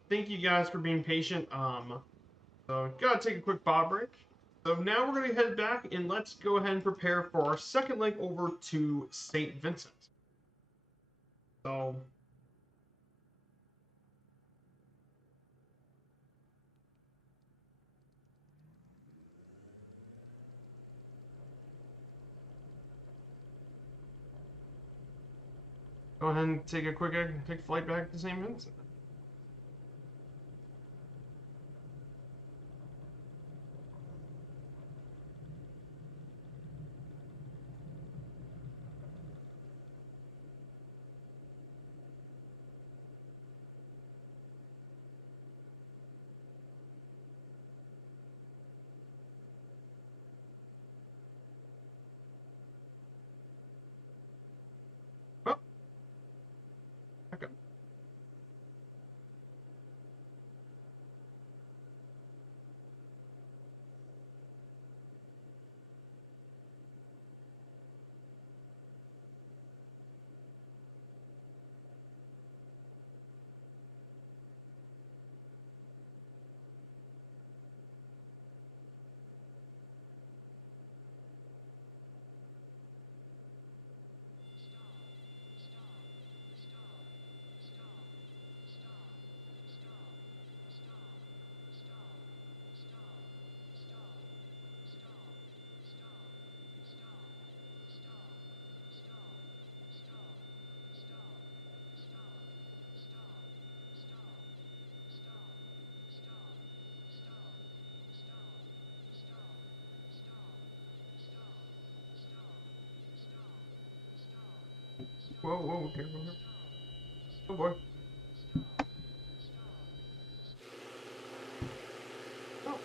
Thank you guys for being patient. So gotta take a quick bob break. So now we're gonna head back and let's go ahead and prepare for our second leg over to St. Vincent. So go ahead and take flight back to St. Vincent. Oh, back up. Whoa, whoa, careful. Oh boy. Oh,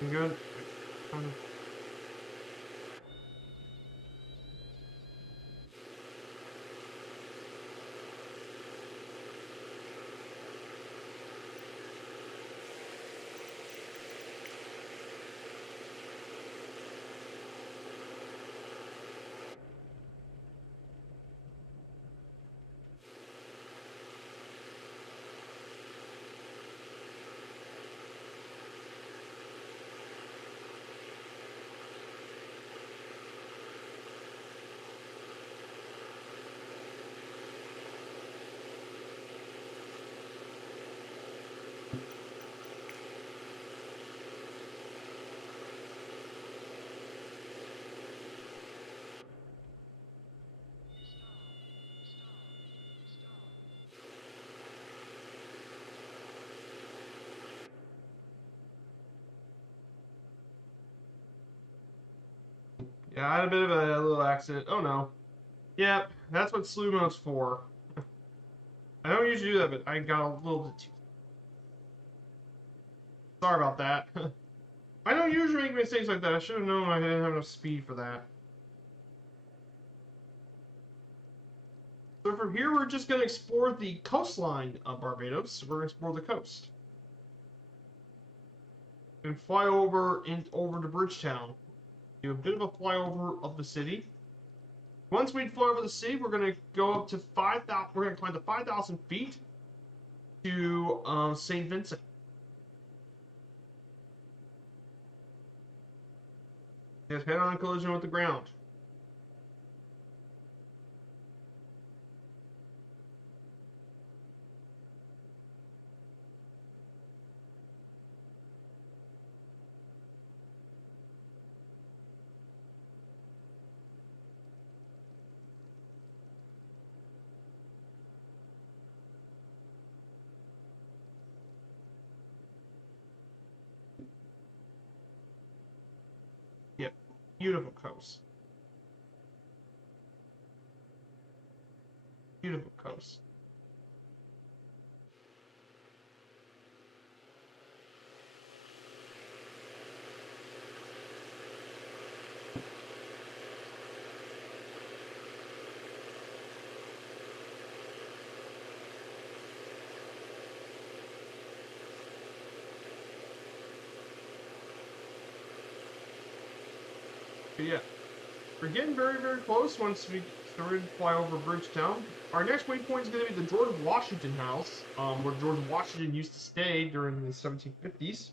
I'm good. Yeah, I had a bit of a little accident. Oh no. Yep, that's what slew mode's for. I don't usually do that, but I got a little bit too. Sorry about that. I don't usually make mistakes like that. I should have known I didn't have enough speed for that. So from here, we're just going to explore the coastline of Barbados. We're going to explore the coast. And fly over to Bridgetown. Do a bit of a flyover of the city. Once we fly over the city, we're going to go up to 5,000. We're going to climb to 5,000 feet to St. Vincent. Just head-on collision with the ground. Yep, beautiful coast. Beautiful coast. But yeah, we're getting very, very close once we So we're going to fly over Bridgetown. Our next waypoint is going to be the George Washington House, where George Washington used to stay during the 1750s.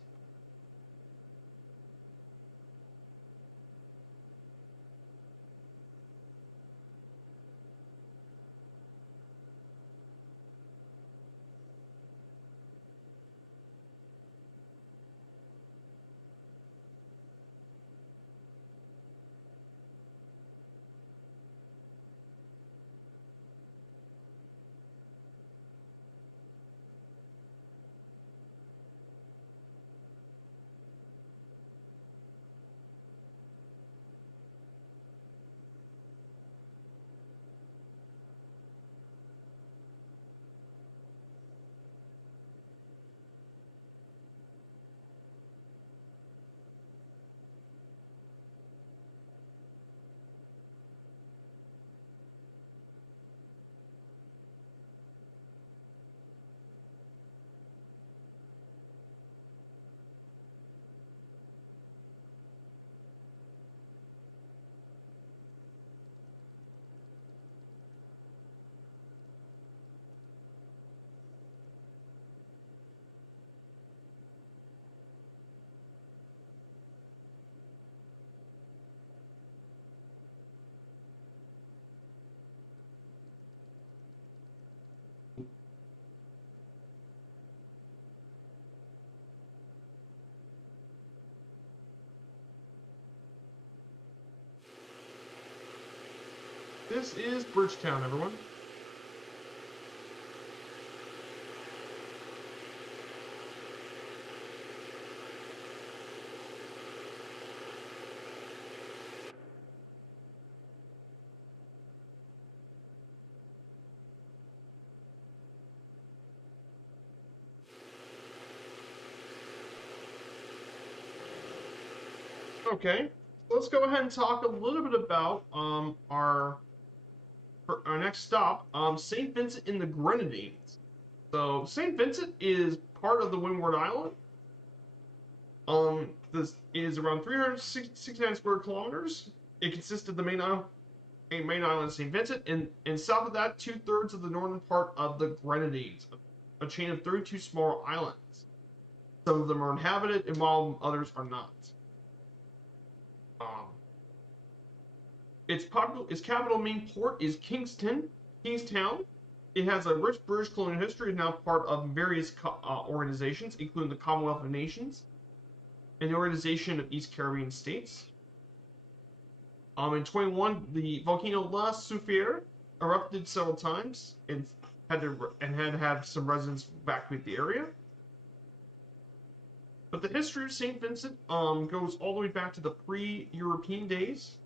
This is Bridgetown, everyone. Okay, let's go ahead and talk a little bit about our next stop, St. Vincent in the Grenadines. So St. Vincent is part of the Windward Island. This is around 369 square kilometers. It consists of the main island of St. Vincent, and south of that, 2/3 of the northern part of the Grenadines, a chain of 32 small islands. Some of them are inhabited, and while others are not. Its capital main port is Kingstown. It has a rich British colonial history, and now part of various organizations, including the Commonwealth of Nations and the Organization of East Caribbean States. In 21, the volcano La Soufriere erupted several times and had to have some residents evacuate the area. But the history of St. Vincent goes all the way back to the pre-European days,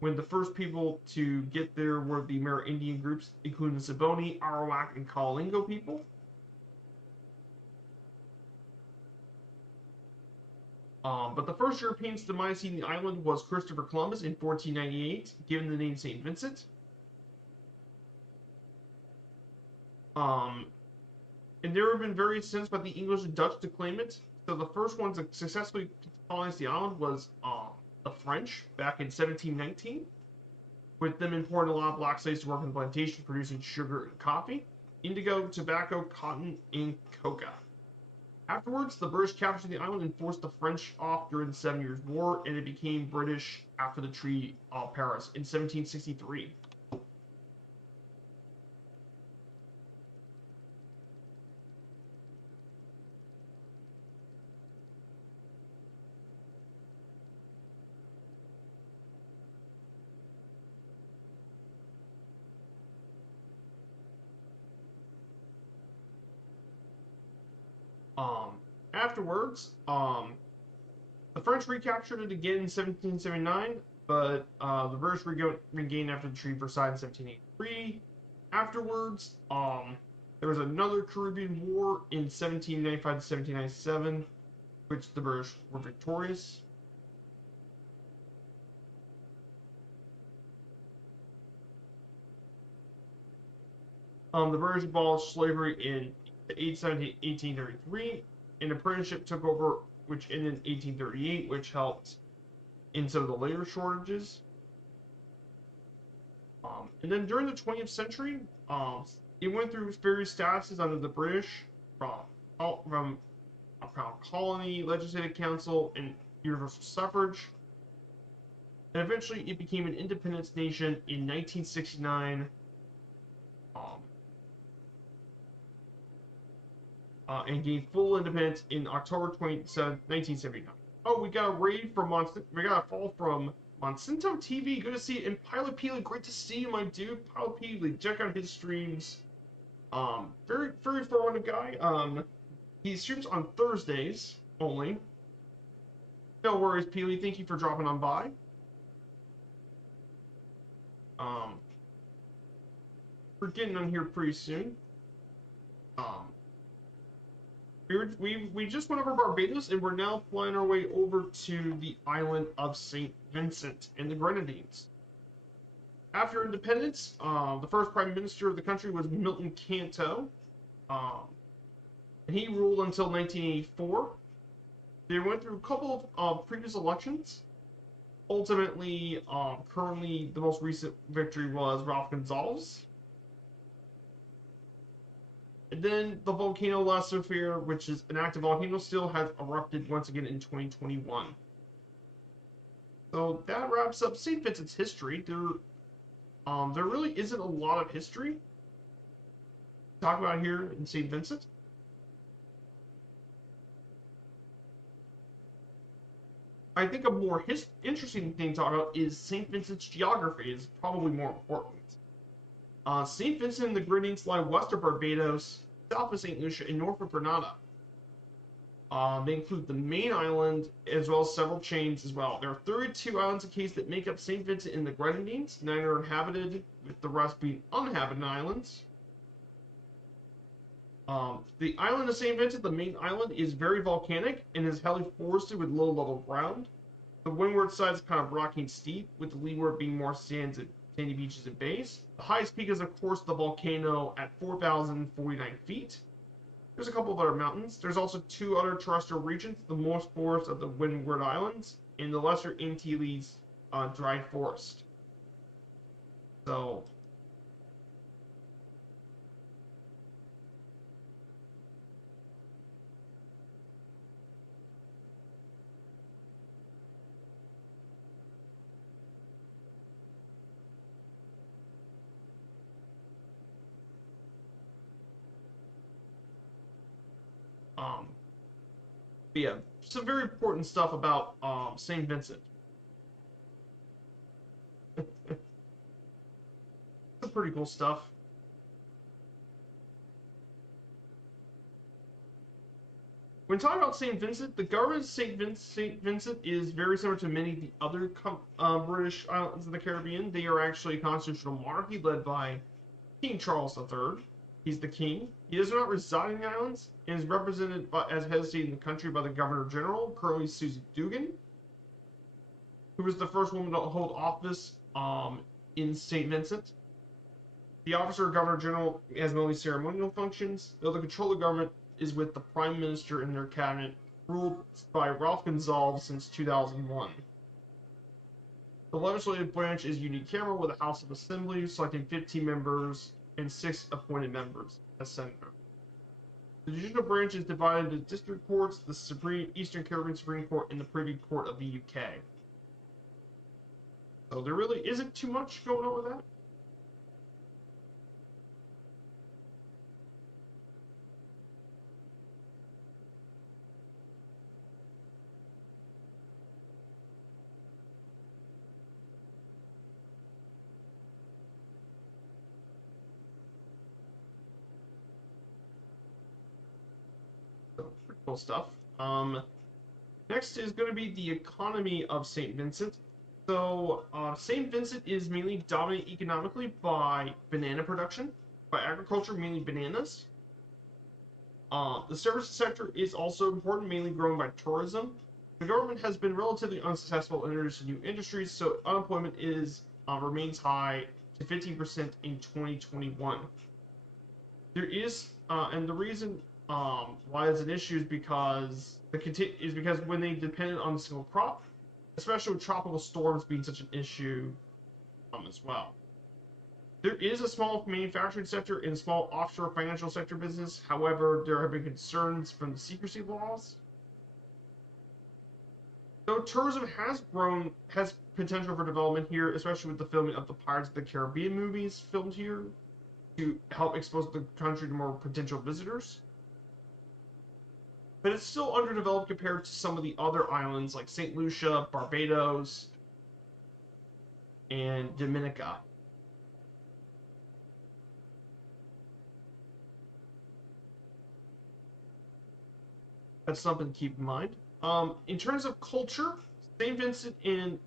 when the first people to get there were the Amerindian groups, including the Siboney, Arawak, and Kalingo people. But the first Europeans to demise the island was Christopher Columbus in 1498, given the name St. Vincent. And there have been various attempts by the English and Dutch to claim it. So the first ones to successfully colonize the island was the French back in 1719, with them importing a lot of black slaves to work in the plantation producing sugar and coffee, indigo, tobacco, cotton, and coca. Afterwards, the British captured the island and forced the French off during the 7 Years' War, and it became British after the Treaty of Paris in 1763. Afterwards, the French recaptured it again in 1779, but the British regained after the Treaty of Versailles in 1783. Afterwards, there was another Caribbean War in 1795 to 1797, which the British were victorious. The British abolished slavery in 1833. An apprenticeship took over, which ended in 1838, which helped in some of the labor shortages. And then during the 20th century, it went through various statuses under the British, from a Crown Colony, Legislative Council, and universal suffrage. And eventually it became an independent nation in 1969, and gained full independence in October 27, 1979. Oh, we got a raid from we got a fall from Monsanto TV. Good to see it. And Pilot Peely, great to see you, my dude. Pilot Peely, check out his streams. Very, very informative guy. He streams on Thursdays only. No worries, Peely. Thank you for dropping on by. We're getting on here pretty soon. We just went over Barbados, and we're now flying our way over to the island of St. Vincent and the Grenadines. After independence, the first prime minister of the country was Milton Canto, and he ruled until 1984. They went through a couple of previous elections. Ultimately, currently, the most recent victory was Ralph Gonsalves. And then the volcano La Sophia, which is an active volcano, still has erupted once again in 2021. So that wraps up St. Vincent's history. There really isn't a lot of history to talk about here in St. Vincent. I think a more interesting thing to talk about is St. Vincent's geography is probably more important. St. Vincent and the Grenadines lie west of Barbados, south of St. Lucia, and north of Grenada. They include the main island, as well as several chains as well. There are 32 islands of Cays that make up St. Vincent and the Grenadines. 9 are inhabited, with the rest being uninhabited islands. The island of St. Vincent, the main island, is very volcanic and is heavily forested with low-level ground. The windward side is kind of rocky and steep, with the leeward being more sandy beaches and bays. The highest peak is, of course, the volcano at 4,049 feet. There's a couple of other mountains. There's also 2 other terrestrial regions, the most forest of the Windward Islands and the Lesser Antilles dry forest. So, but yeah, some very important stuff about St. Vincent. Some pretty cool stuff. When talking about St. Vincent, the government of St. Vincent is very similar to many of the other British islands in the Caribbean. They are actually a constitutional monarchy led by King Charles III. He's the king. He does not reside in the islands and is represented as head of state in the country by the Governor General, currently Susan Dugan, who was the first woman to hold office in St. Vincent. The office of Governor General has mainly ceremonial functions, though the control of government is with the Prime Minister and their cabinet, ruled by Ralph Gonsalves since 2001. The legislative branch is unicameral with a House of Assembly, selecting 15 members and 6 appointed members as senator. The judicial branch is divided into district courts, the Eastern Caribbean Supreme Court, and the Privy Court of the UK. So there really isn't too much going on with that. Cool stuff. Next is going to be the economy of St. Vincent. So, St. Vincent is mainly dominated economically by banana production, by agriculture, mainly bananas. The services sector is also important, mainly grown by tourism. The government has been relatively unsuccessful in introducing new industries, so unemployment remains high to 15% in 2021. There is, and the reason why it's an issue is because when they depended on a single crop, especially with tropical storms being such an issue as well. There is a small manufacturing sector and a small offshore financial sector business. However, there have been concerns from the secrecy laws. Though tourism has potential for development here, especially with the filming of the Pirates of the Caribbean movies filmed here to help expose the country to more potential visitors. But it's still underdeveloped compared to some of the other islands like St. Lucia, Barbados, and Dominica. That's something to keep in mind. In terms of culture, St. Vincent and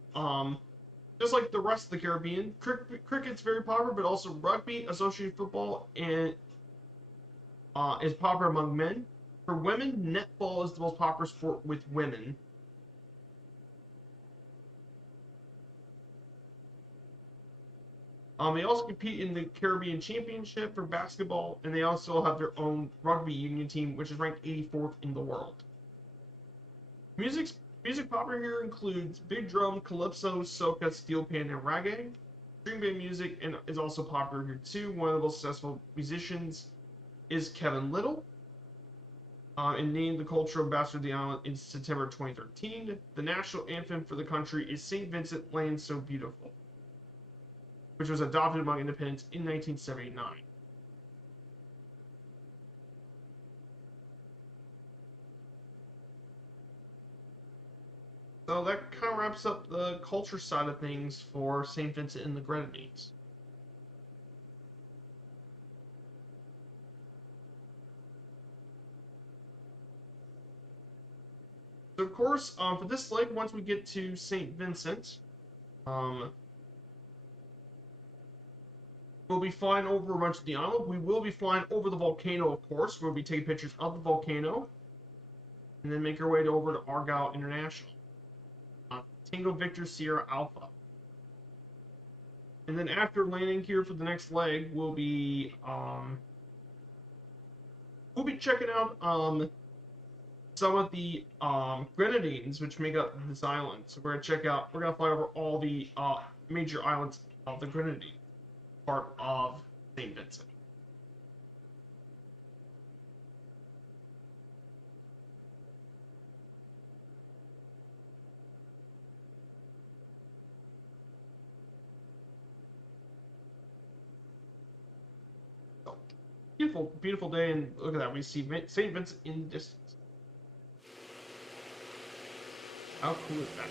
just like the rest of the Caribbean, cricket's very popular, but also rugby, associated football, and is popular among men. For women, netball is the most popular sport with women. They also compete in the Caribbean Championship for basketball, and they also have their own rugby union team, which is ranked 84th in the world. Music popular here includes big drum, calypso, soca, steel pan, and reggae. String band music is also popular here too. One of the most successful musicians is Kevin Little, and named the cultural ambassador of the island in September 2013. The national anthem for the country is St. Vincent Land So Beautiful, which was adopted among independents in 1979. So that kind of wraps up the culture side of things for St. Vincent and the Grenadines. So of course, for this lake, once we get to St. Vincent, we'll be flying over a bunch of the island. We will be flying over the volcano, of course. We'll be taking pictures of the volcano, and then make our way over to Argyle International. Tango Victor Sierra Alpha. And then after landing here for the next leg, we'll be checking out some of the Grenadines, which make up this island. So we're gonna fly over all the major islands of the Grenadine part of St. Vincent. So, beautiful, beautiful day, and look at that. We see St. Vincent in the distance. How cool is that?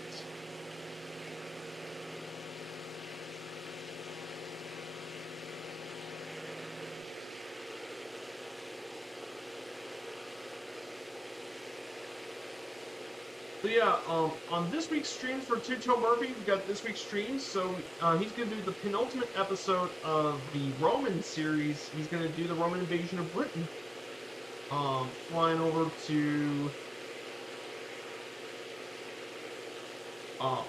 So yeah, on this week's streams for Two-Toe Murphy, we got this week's streams. So he's gonna do the penultimate episode of the Roman series. He's gonna do the Roman invasion of Britain. Flying over to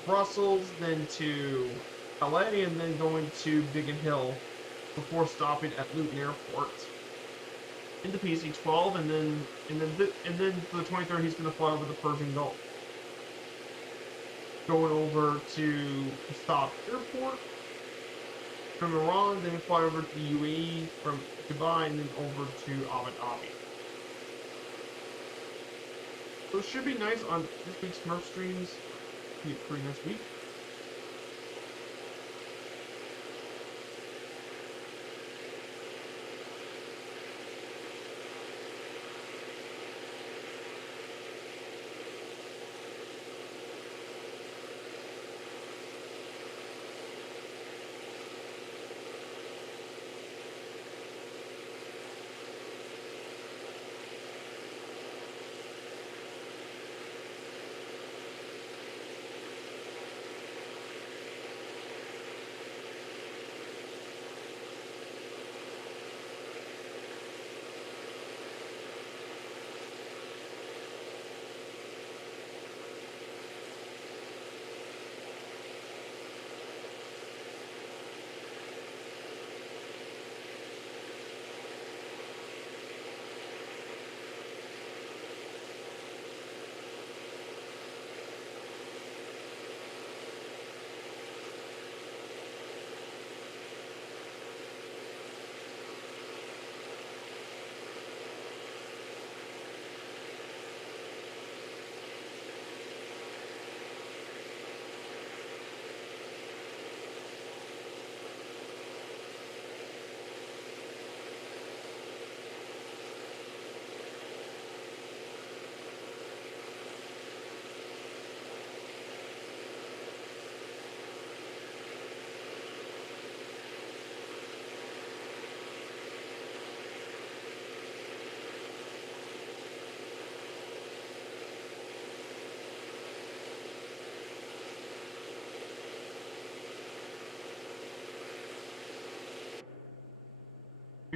Brussels, then to Calais, and then going to Biggin Hill before stopping at Luton Airport into PC-12, and then for the 23rd he's gonna fly over the Persian Gulf, going over to Stop Airport from Iran, then fly over to the UAE from Dubai, and then over to Abu Dhabi. So it should be nice on this week's Smurf streams. Be a pretty nice week.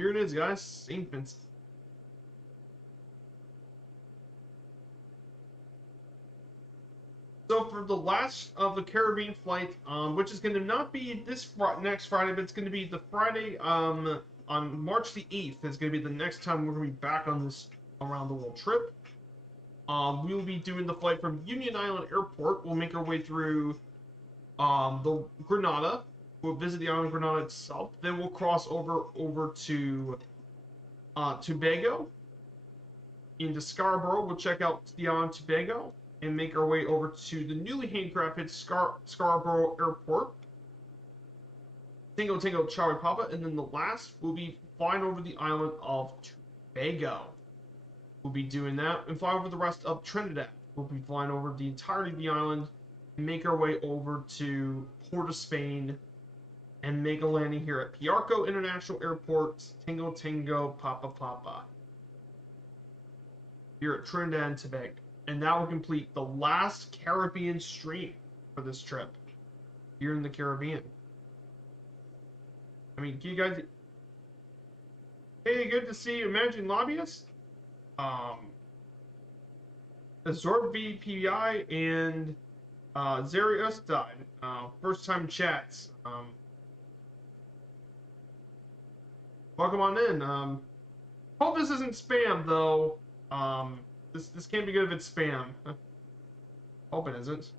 here it is, guys. St. Vincent. So for the last of the Caribbean flight, which is going to not be this next Friday, but it's going to be the Friday on March the 8th is going to be the next time we're going to be back on this around the world trip. We will be doing the flight from Union Island Airport. We'll make our way through the Grenada. We'll visit the island of Grenada itself. Then we'll cross over to Tobago. Into Scarborough, we'll check out the island of Tobago and make our way over to the newly handcrafted Scarborough Airport. Tango Tango Charlie Papa, and then the last we'll be flying over the island of Tobago. We'll be doing that and fly over the rest of Trinidad. We'll be flying over the entirety of the island and make our way over to Port of Spain and make a landing here at Piarco International Airport, Tango Tango Papa Papa, here at Trinidad and Tobago. And that will complete the last Caribbean stream for this trip here in the Caribbean. I mean, can you guys... Hey, good to see you, Managing Lobbyist. Azor VPI and Zeri Ustad. First time chats. Welcome on in. Hope this isn't spam, though. This can't be good if it's spam. Hope it isn't.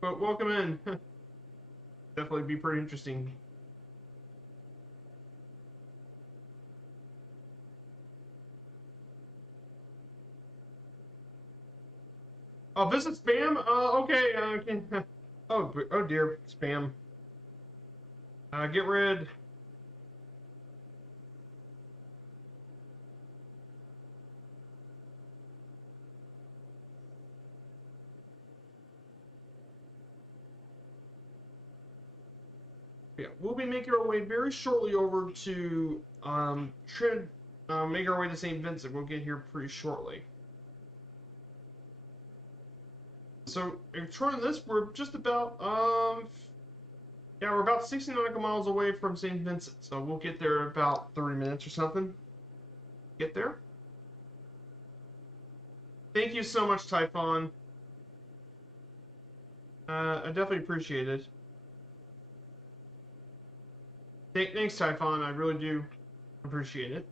But welcome in. Definitely be pretty interesting. Oh, visit spam? Okay. Okay. Oh dear, spam. Get rid. Yeah, we'll be making our way very shortly over to make our way to St. Vincent. We'll get here pretty shortly. So, returning this, we're just about yeah, we're about 60 nautical miles away from St. Vincent, so we'll get there in about 30 minutes or something. Get there. Thank you so much, Typhon. I definitely appreciate it. Thanks, Typhon. I really do appreciate it.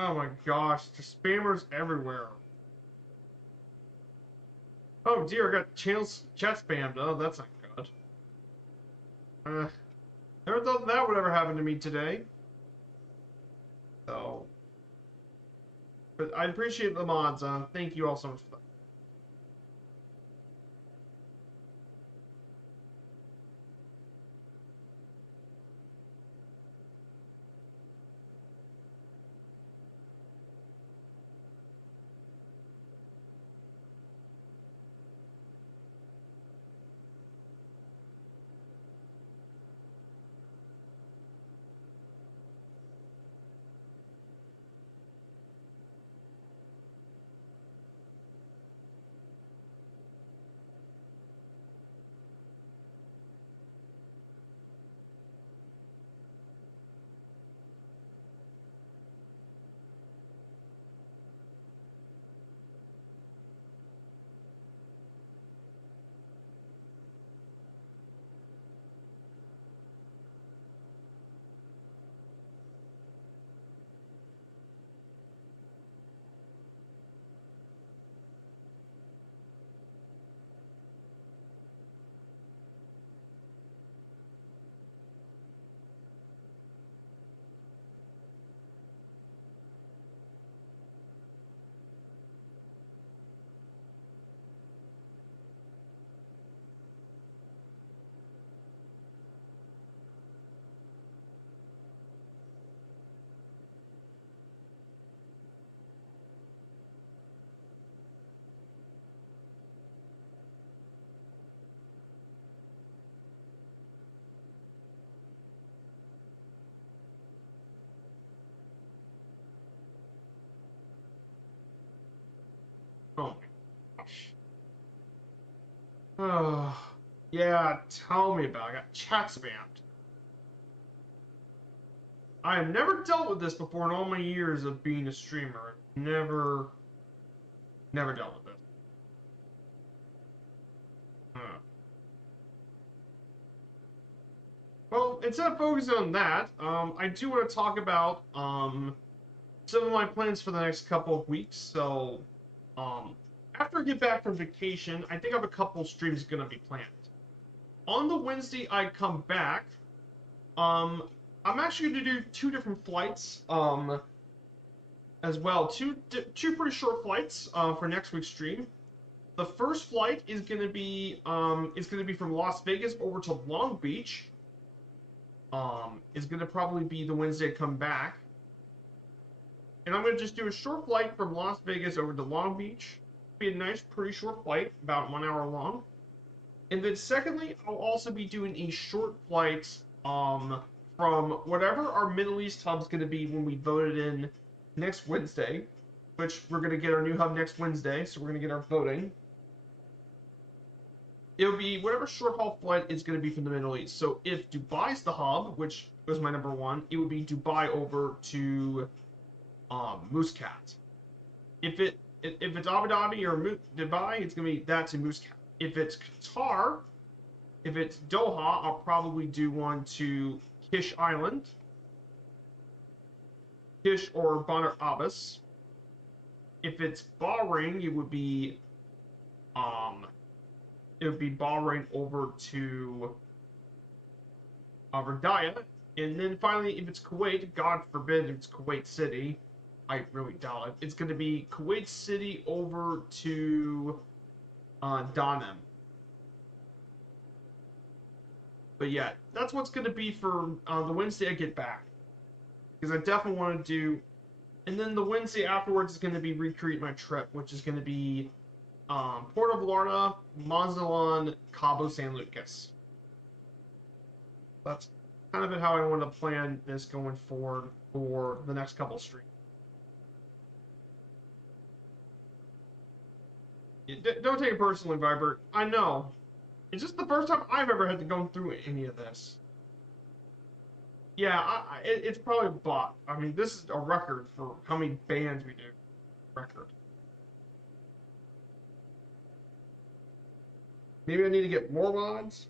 Oh my gosh, the spammers everywhere. Oh dear, I got chat spammed. Oh, that's not good. Never thought that would ever happen to me today. So, but I appreciate the mods. Thank you all so much for that. Oh, yeah, tell me about it. I got chat spammed. I have never dealt with this before in all my years of being a streamer. Never dealt with this. Huh. Well, instead of focusing on that, I do want to talk about some of my plans for the next couple of weeks. So, um, after I get back from vacation, I think I have a couple streams going to be planned. On the Wednesday I come back, um, I'm actually going to do two different flights, as well. Two pretty short flights, for next week's stream. The first flight is going to be from Las Vegas over to Long Beach. Is going to probably be the Wednesday I come back. And I'm going to just do a short flight from Las Vegas over to Long Beach. Be a nice, pretty short flight, about 1 hour long. And then secondly, I'll also be doing a short flight from whatever our Middle East hub is going to be when we vote it in next Wednesday, which we're going to get our new hub next Wednesday, so we're going to get our voting. It'll be whatever short haul flight is going to be from the Middle East. So if Dubai's the hub, which was my number one, it would be Dubai over to Muscat. If it's Abu Dhabi or Dubai, it's going to be that to Muscat. If it's Qatar, if it's Doha, I'll probably do one to Kish Island, Kish or Bandar Abbas. If it's Bahrain, it would be Bahrain over to Riyadh. And then finally, if it's Kuwait, God forbid if it's Kuwait City, I really doubt it. It's going to be Kuwait City over to Danem. But yeah, that's what's going to be for the Wednesday I get back. Because I definitely want to do... And then the Wednesday afterwards is going to be recreate my trip, which is going to be Puerto Vallarta, Mazatlan, Cabo San Lucas. That's kind of how I want to plan this going forward for the next couple of streams. Don't take it personally, Viper. I know. It's just the first time I've ever had to go through any of this. Yeah, it's probably a bot. I mean, this is a record for how many bands we do. Record. Maybe I need to get more mods.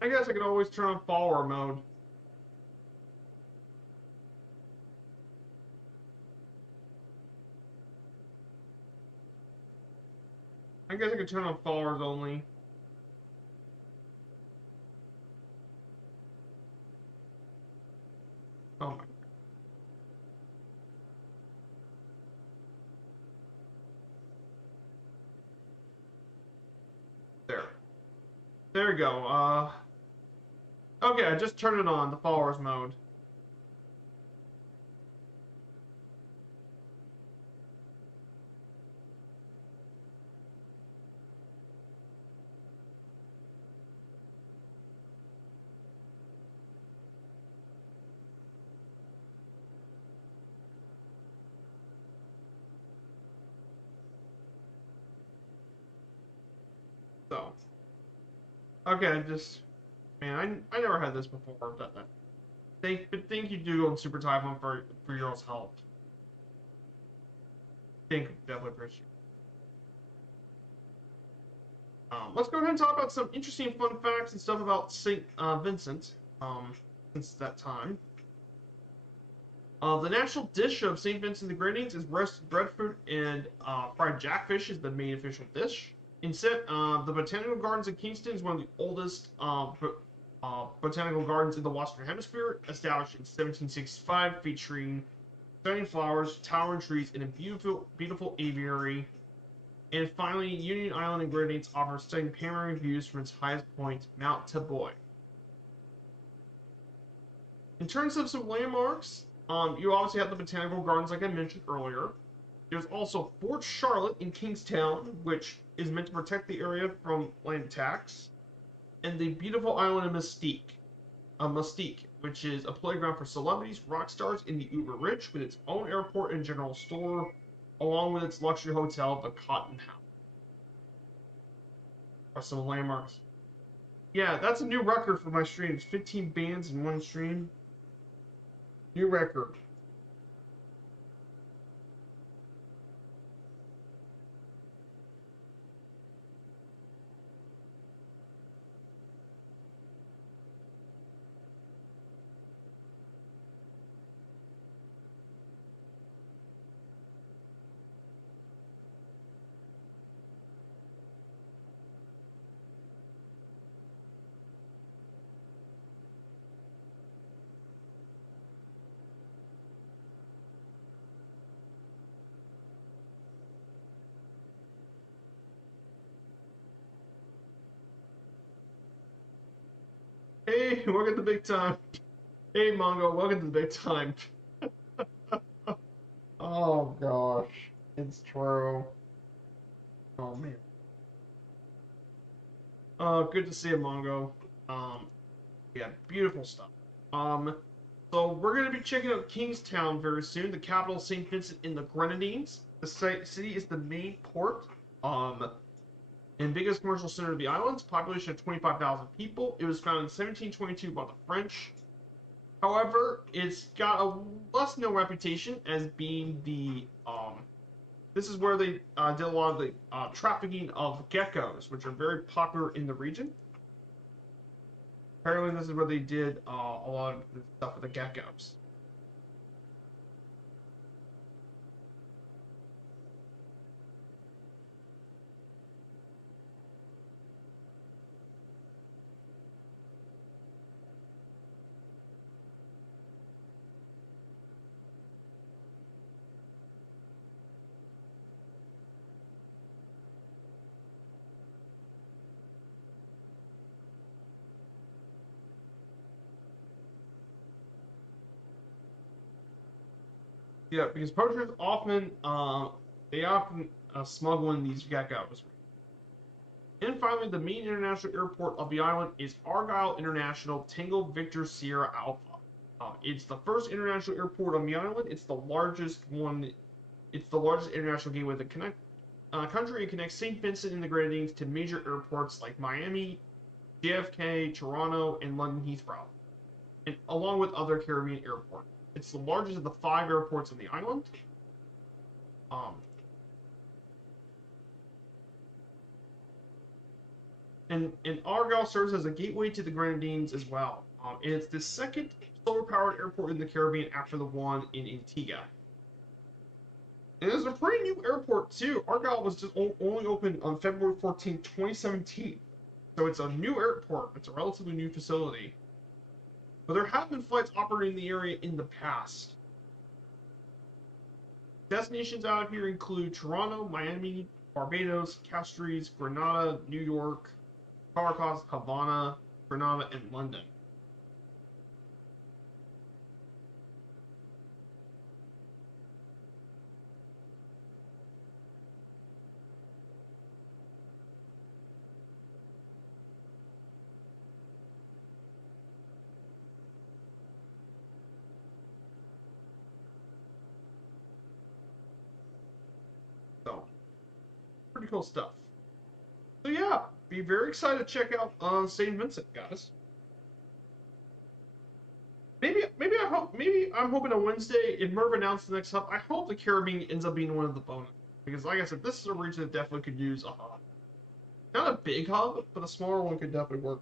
I guess I could always turn on follower mode. I guess I could turn on followers only. Oh my. There. There we go. Okay, I just turned it on, the followers mode. So, okay, just man, I never had this before. But thank you, Dougal and Super Typhon for your all's help. Definitely appreciate it. Let's go ahead and talk about some interesting fun facts and stuff about St. Vincent. Since that time. The national dish of St. Vincent the Grenadines is roasted breadfruit and fried jackfish is the main official dish. Instead, the Botanical Gardens in Kingston is one of the oldest botanical gardens in the Western Hemisphere, established in 1765, featuring stunning flowers, towering trees, and a beautiful aviary. And finally, Union Island in Grenadines offers stunning panoramic views from its highest point, Mount Taboy. In terms of some landmarks, you obviously have the Botanical Gardens, like I mentioned earlier. There's also Fort Charlotte in Kingstown, which is meant to protect the area from land attacks, and the beautiful island of Mustique, which is a playground for celebrities, rock stars, and the uber rich, with its own airport and general store, along with its luxury hotel, the Cotton Palace. Are some landmarks. Yeah, that's a new record for my streams. 15 bands in one stream. New record. Hey, welcome to the big time. Hey, Mongo, welcome to the big time. Oh gosh, it's true. Oh man. Good to see you, Mongo. Yeah, beautiful stuff. So we're gonna be checking out Kingstown very soon, the capital of St. Vincent in the Grenadines. The city is the main port. And biggest commercial center of the islands, population of 25,000 people. It was founded in 1722 by the French. However, it's got a less known reputation as being the this is where they did a lot of the trafficking of geckos, which are very popular in the region. Apparently, this is where they did a lot of the stuff with the geckos. Yeah, because poachers often smuggle in these geckos. And finally, the main international airport of the island is Argyle International Tango Victor Sierra Alpha. It's the first international airport on the island. It's the largest one. It's the largest international gateway that connect country and connects St. Vincent and the Grenadines to major airports like Miami, JFK, Toronto, and London Heathrow, and along with other Caribbean airports. It's the largest of the 5 airports on the island. And Argyle serves as a gateway to the Grenadines as well. It's the second solar-powered airport in the Caribbean after the one in Antigua. And it's a pretty new airport too. Argyle was just only opened on February 14, 2017. So it's a new airport. It's a relatively new facility. But there have been flights operating in the area in the past. Destinations out here include Toronto, Miami, Barbados, Castries, Grenada, New York, Caracas, Havana, Grenada, and London. So, pretty cool stuff. So yeah, be very excited to check out St. Vincent, guys. Maybe I'm hoping on Wednesday if Merv announces the next hub. I hope the Caribbean ends up being one of the bonus because, like I said, this is a region that definitely could use a hub. Not a big hub, but a smaller one could definitely work.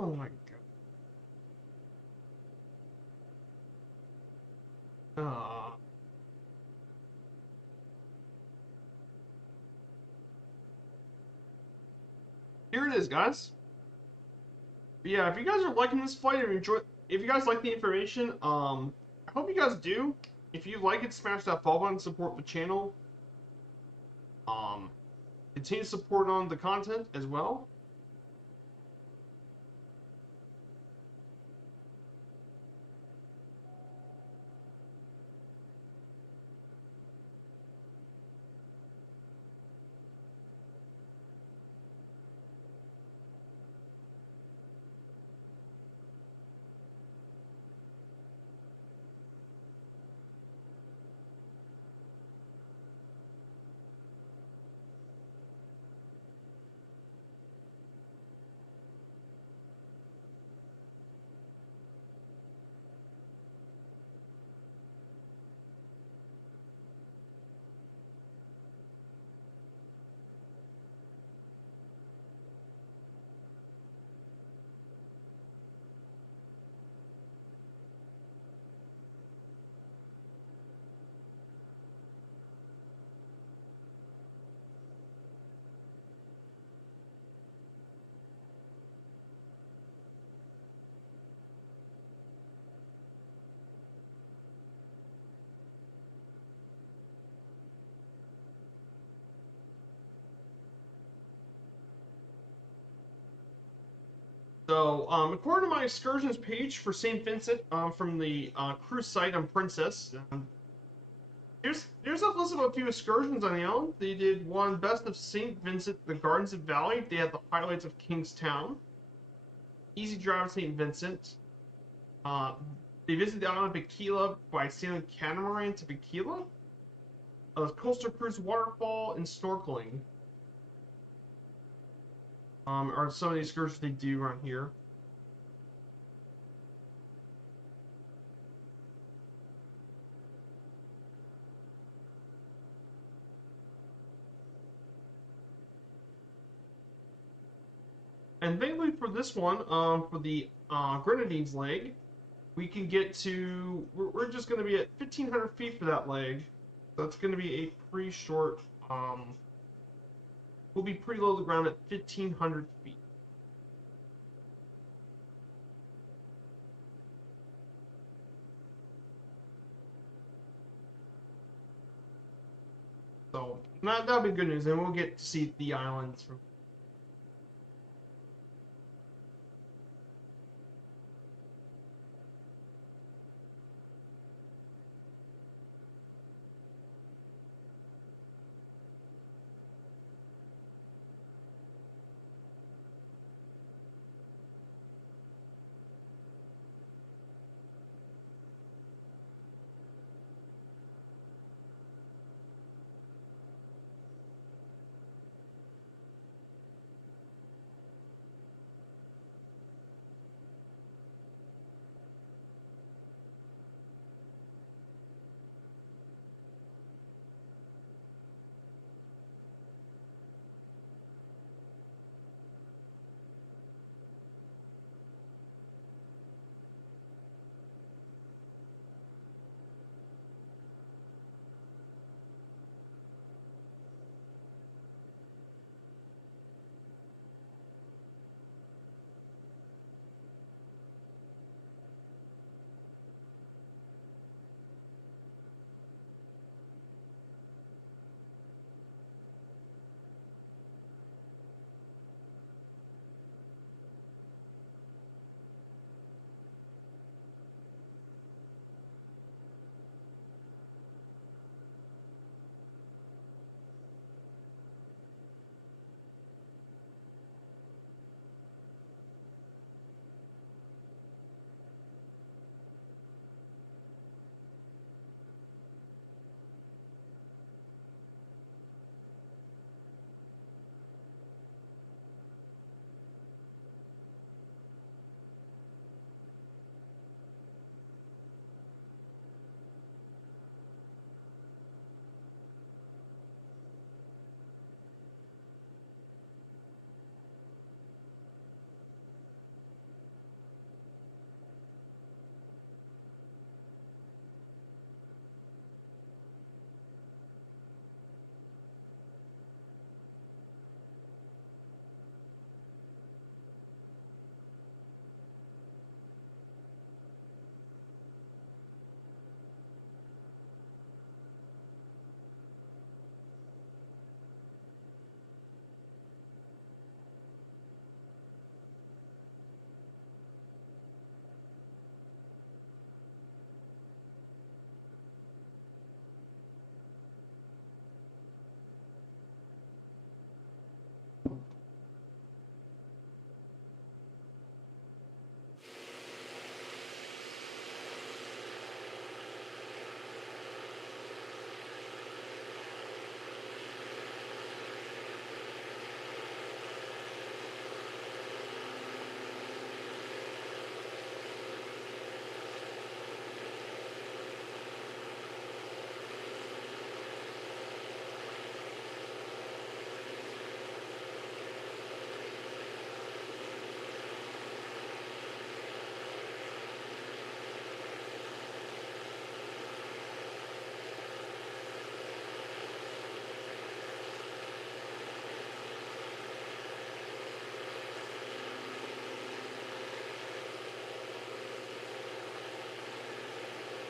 Oh my god. Ah. Here it is, guys. But yeah, if you guys are liking this fight and if you guys like the information, I hope you guys do. If you like it, smash that follow button, support the channel. Continue to support on the content as well. So, according to my excursions page for St. Vincent, from the cruise site on Princess, there's a list of a few excursions on the island. They did one Best of St. Vincent, the Gardens of Valley. They had the highlights of Kingstown, Easy Drive St. Vincent. They visited the island of Bikila by sailing catamaran to Bikila. Coastal Cruise Waterfall and snorkeling. Are some of the excursions they do around here. And thankfully for this one, for the Grenadines leg, we can get to, we're just going to be at 1,500 feet for that leg. So it's going to be a pretty short, we'll be pretty low to the ground at 1,500 feet. So that'll be good news, and we'll get to see the islands from.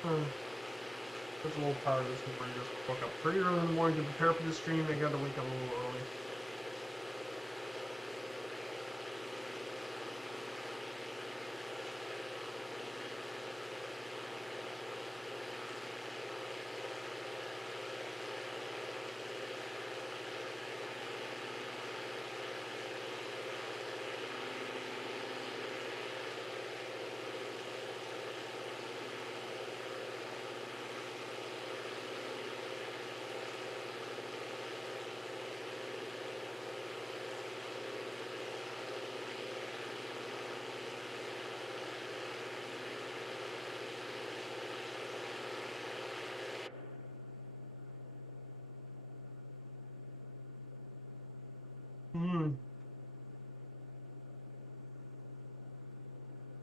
There's a little tired this morning. Just woke up pretty early in the morning to prepare for the stream. I got to wake up a little early.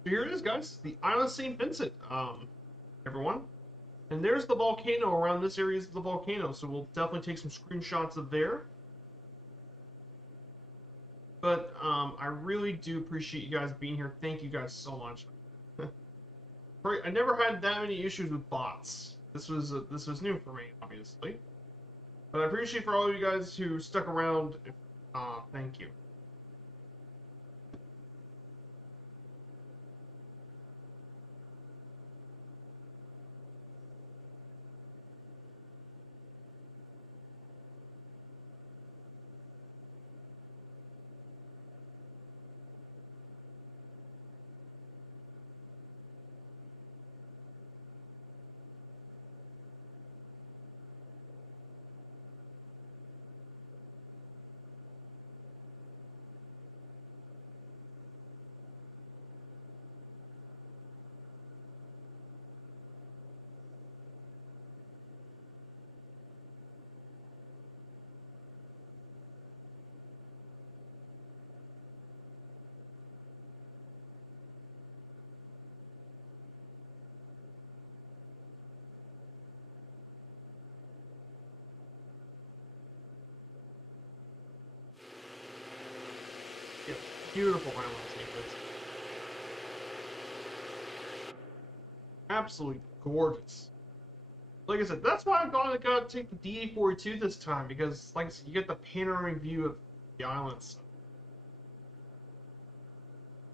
So here it is, guys. The Island St. Vincent, everyone. And there's the volcano. Around this area is the volcano, so we'll definitely take some screenshots of there. But I really do appreciate you guys being here. Thank you guys so much. I never had that many issues with bots. This was new for me, obviously. But I appreciate for all of you guys who stuck around. Thank you. Yeah, beautiful Island St. Vincent. Absolutely gorgeous. Like I said, that's why I gotta take the DA42 this time, because like you get the panoramic view of the islands.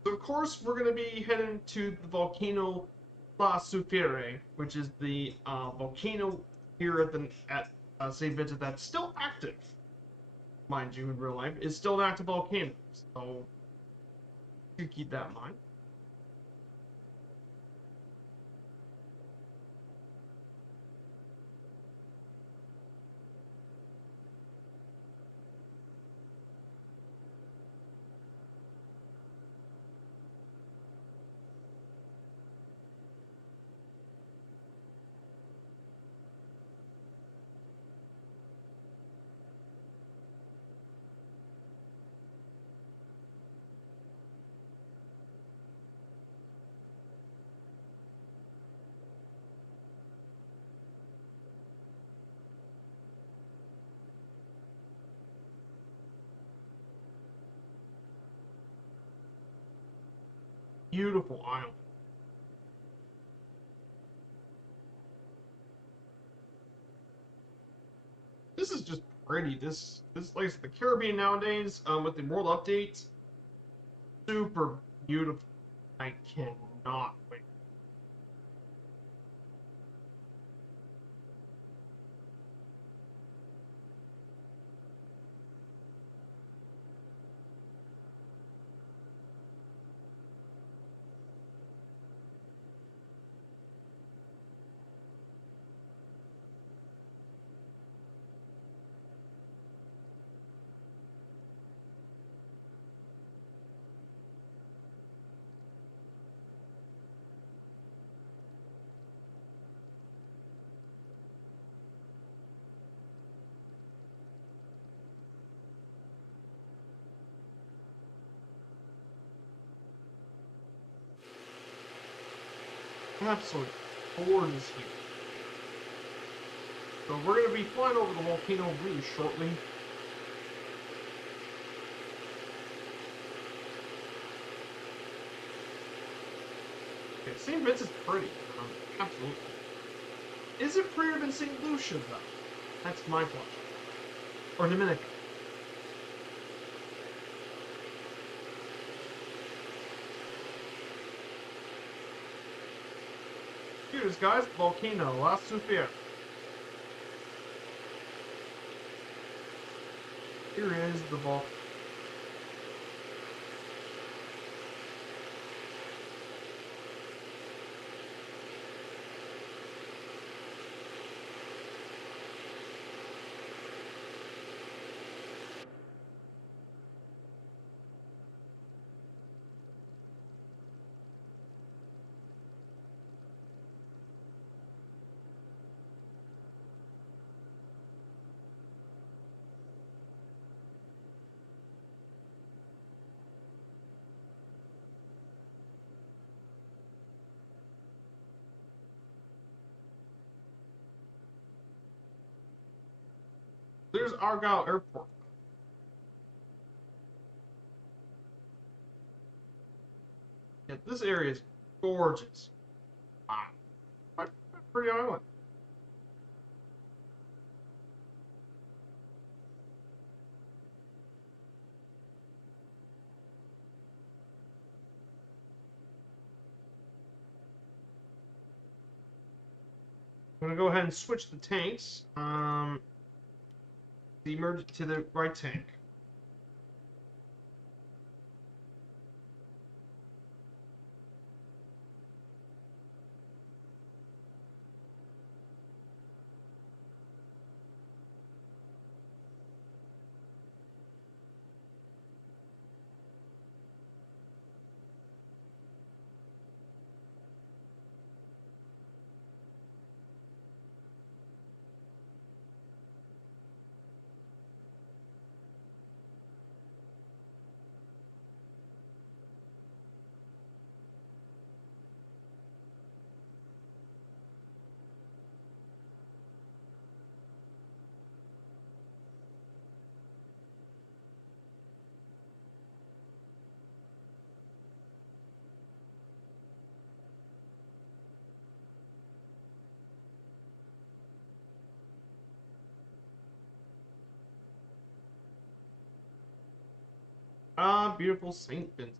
So of course we're gonna be heading to the volcano La Soufriere, which is the volcano here at St. Vincent that's still active, mind you, in real life. It's still an active volcano, so you keep that in mind. Beautiful island. This is just pretty. This like the Caribbean nowadays, with the world updates, super beautiful. I cannot wait. Absolutely gorgeous here. So we're going to be flying over the volcano really shortly. Okay, St. Vincent's pretty. Absolutely. Is it prettier than St. Lucia, though? That's my question. Or Dominica. Here it is, guys. Volcano La Sofia. Here is the volcano. There's Argyle Airport. Yeah, this area is gorgeous. Wow. Pretty island. I'm gonna go ahead and switch the tanks. The emergency to the right tank. Beautiful St. Vincent.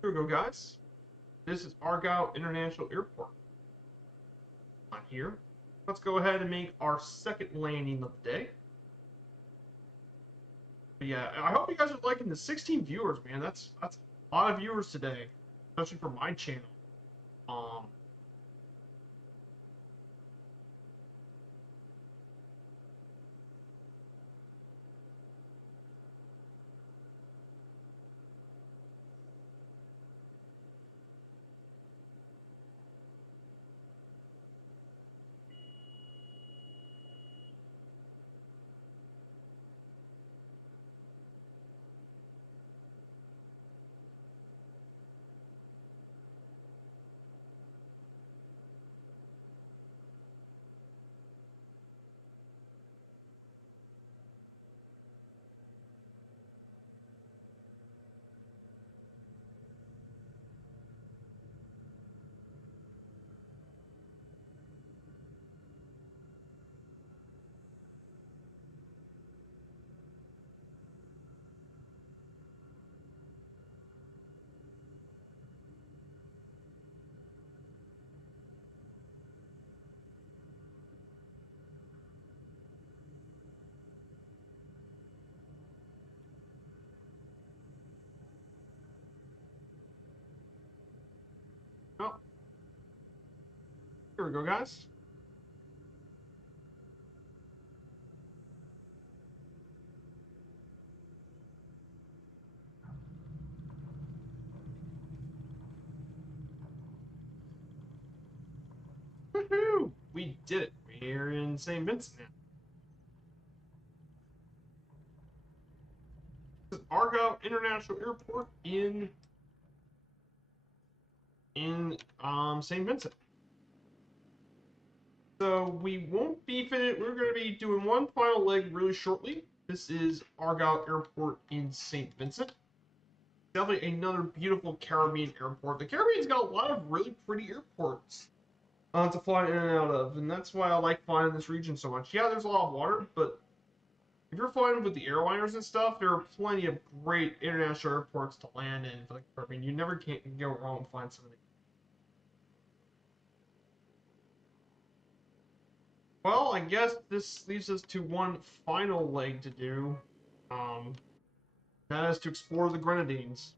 Here we go, guys. This is Argyle International Airport. On here. Let's go ahead and make our second landing of the day. But yeah, I hope you guys are liking the 16 viewers, man. That's a lot of viewers today, especially for my channel. Oh, here we go, guys. Woohoo! We did it. We're in St. Vincent now. This is Argyle International Airport in St. Vincent. So we won't be finished. We're going to be doing one final leg really shortly. This is Argyle Airport in St. Vincent. Definitely another beautiful Caribbean airport. The Caribbean's got a lot of really pretty airports to fly in and out of, and that's why I like flying in this region so much. Yeah, there's a lot of water, but if you're flying with the airliners and stuff, there are plenty of great international airports to land in for the Caribbean. You never can't go wrong flying some of these. Well, I guess this leaves us to one final leg to do. Um, that is to explore the Grenadines.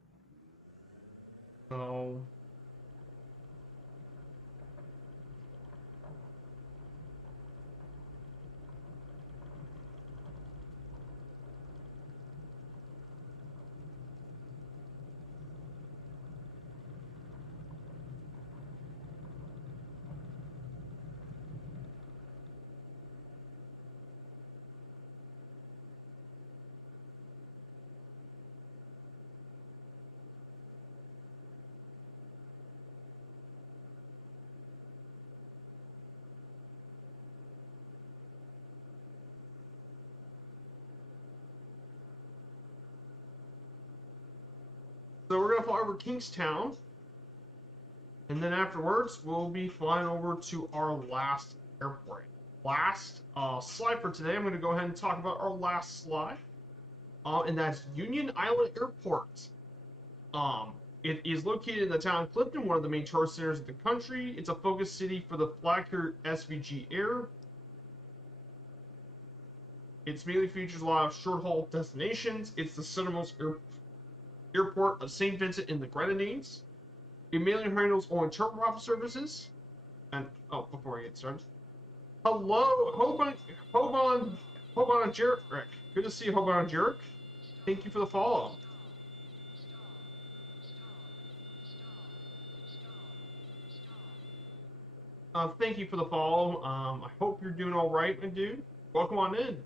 So we're going to fly over Kingstown, and then afterwards we'll be flying over to our last airport. Last slide for today, I'm going to go ahead and talk about our last slide, and that's Union Island Airport. It is located in the town of Clifton, one of the main tourist centers of the country. It's a focus city for the Flag-Carrier SVG Air. It mainly features a lot of short-haul destinations. It's the southernmost airport of St. Vincent in the Grenadines. It mainly handles only turboprop services. And before I get started, hello, Hoban and Jarek. Good to see you, Hoban and Jarek. Thank you for the follow. Thank you for the follow. I hope you're doing all right, my dude. Welcome on in.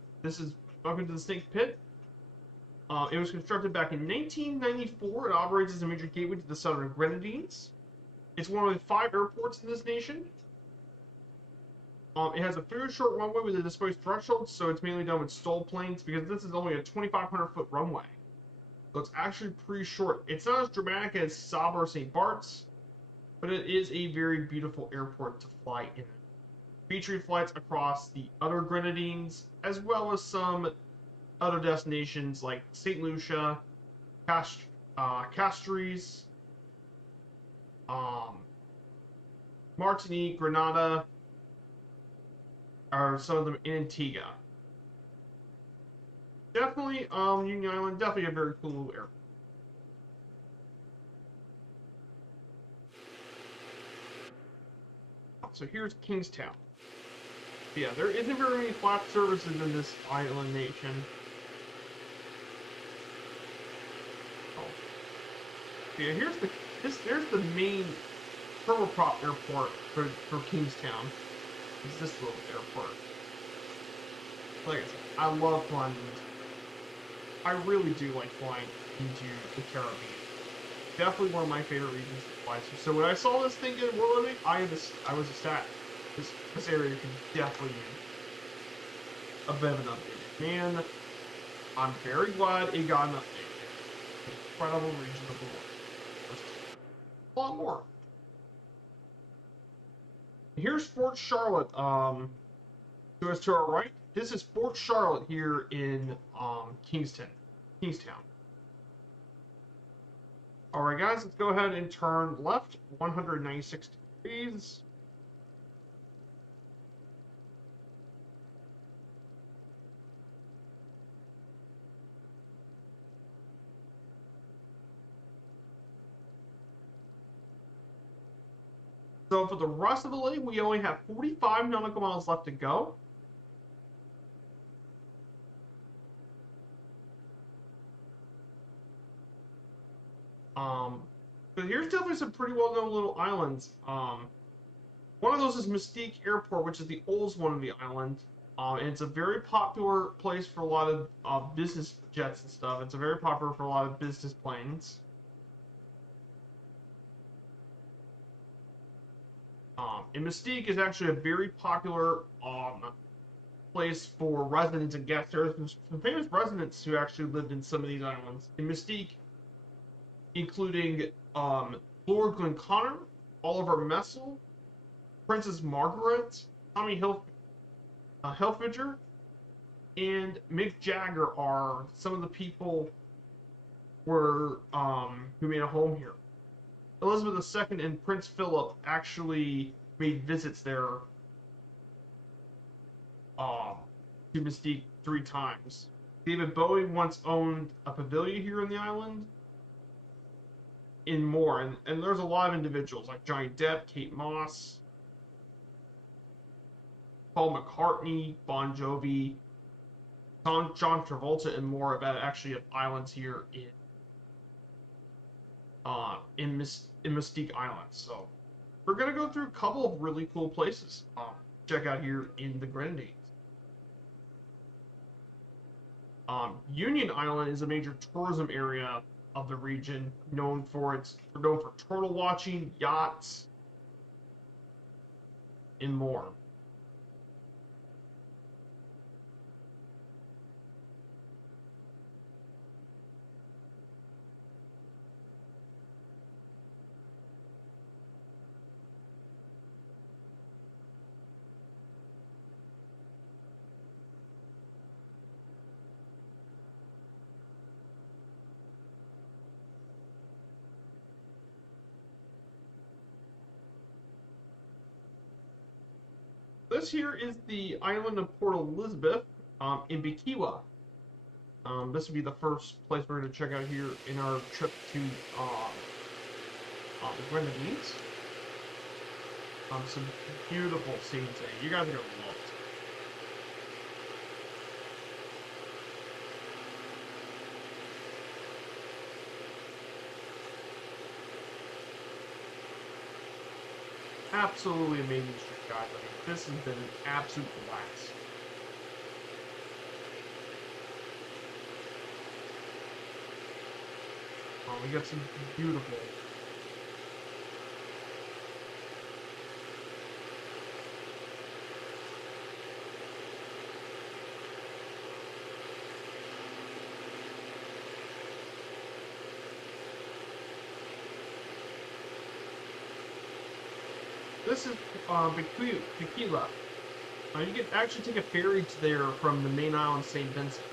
Welcome to the Snake Pit. It was constructed back in 1994. It operates as a major gateway to the southern Grenadines. It's one of the 5 airports in this nation. It has a very short runway with a displaced threshold, so it's mainly done with stall planes because this is only a 2,500-foot runway. So it's actually pretty short. It's not as dramatic as Saba or St. Bart's, but it is a very beautiful airport to fly in. Featuring flights across the other Grenadines, as well as some other destinations like St. Lucia, Castries, Martinique, Grenada, are some of them in Antigua. Definitely, Union Island, definitely a very cool little airport. So here's Kingstown. Yeah, there isn't very many flat services in this island nation. Yeah, there's the main turboprop airport for Kingstown. It's this little airport. Like I said, I love flying. I really do like flying into the Caribbean. Definitely one of my favorite regions to fly to. So when I saw this thing get world limit, I was ecstatic. This area could definitely use a bit of an update. Man, I'm very glad it got an update. Incredible region of the world. A lot more. Here's Fort Charlotte. So as to our right, this is Fort Charlotte here in Kingstown. All right, guys, let's go ahead and turn left 196 degrees. So for the rest of the lake, we only have 45 nautical miles left to go. But here's definitely some pretty well-known little islands. One of those is Mystique Airport, which is the oldest one of the island. And it's a very popular place for a lot of business jets and stuff. It's a very popular for a lot of business planes. And Mystique is actually a very popular place for residents and guests. There are some famous residents who actually lived in some of these islands. In Mystique, including Lord Glenconner, Oliver Messel, Princess Margaret, Tommy Hilfiger, and Mick Jagger are some of the people who made a home here. Elizabeth II and Prince Philip actually made visits there to Mystique 3 times. David Bowie once owned a pavilion here in the island, and more. And there's a lot of individuals like Johnny Depp, Kate Moss, Paul McCartney, Bon Jovi, John Travolta, and more about actually islands here in Mystique Island. So we're gonna go through a couple of really cool places. Check out here in the Grenadines. Union Island is a major tourism area of the region, known for turtle watching, yachts, and more. This here is the island of Port Elizabeth in Bikiwa. This would be the first place we're going to check out here in our trip to the Grenadines. Some beautiful scenes today. You guys are going to love it. Absolutely amazing trip, guys. I mean, this has been an absolute blast. We got some beautiful. This is Bikiwa. You can actually take a ferry to there from the main island, St. Vincent.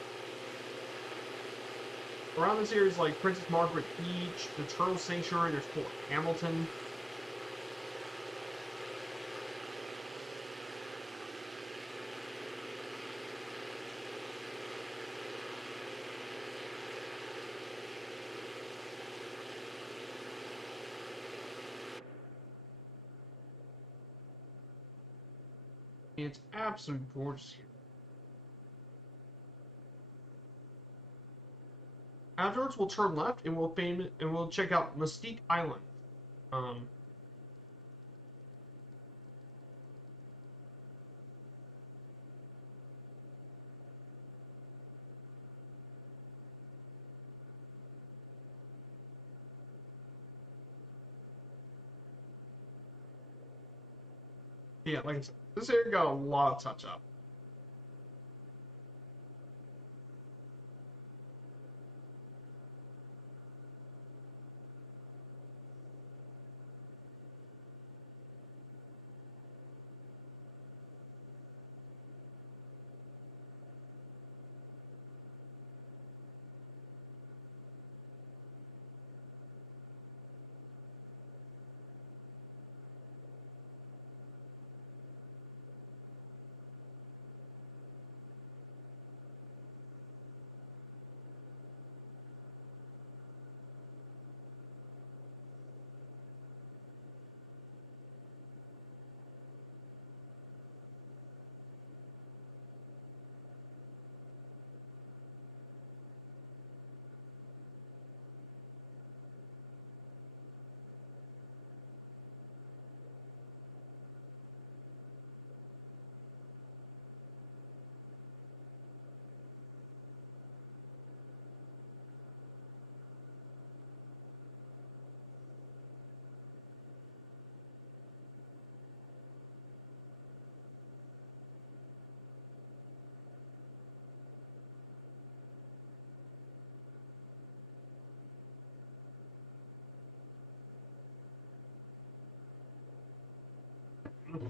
Around this area is like Princess Margaret Beach, the Turtle Sanctuary, there's Fort Hamilton. It's absolutely gorgeous here. Afterwards, we'll turn left and we'll check out Mystique Island. Yeah, like I said, this area got a lot of touch up. Hmm.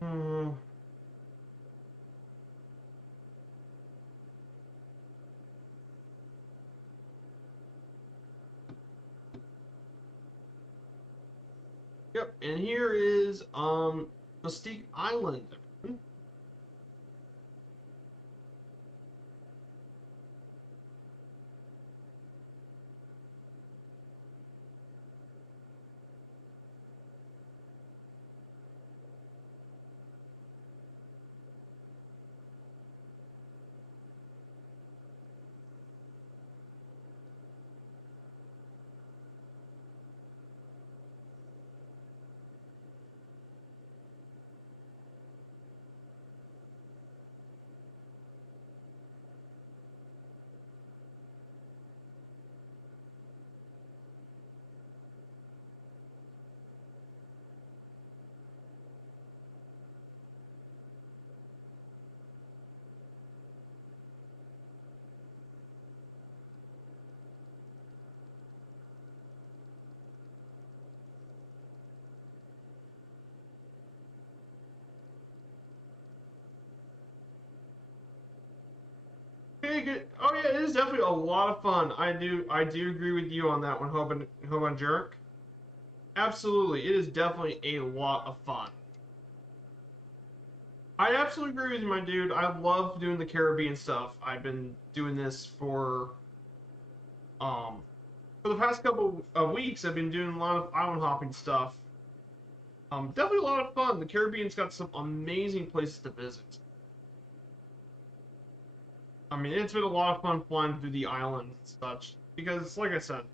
Hmm. Yep, and here is Mystique Island. Okay, good. Oh yeah, it is definitely a lot of fun. I do agree with you on that one, Hoban Jerk. Absolutely, it is definitely a lot of fun. I absolutely agree with you, my dude. I love doing the Caribbean stuff. I've been doing this um for the past couple of weeks. I've been doing a lot of island hopping stuff. Definitely a lot of fun. The Caribbean's got some amazing places to visit. I mean, it's been a lot of fun flying through the islands and such because, like I said,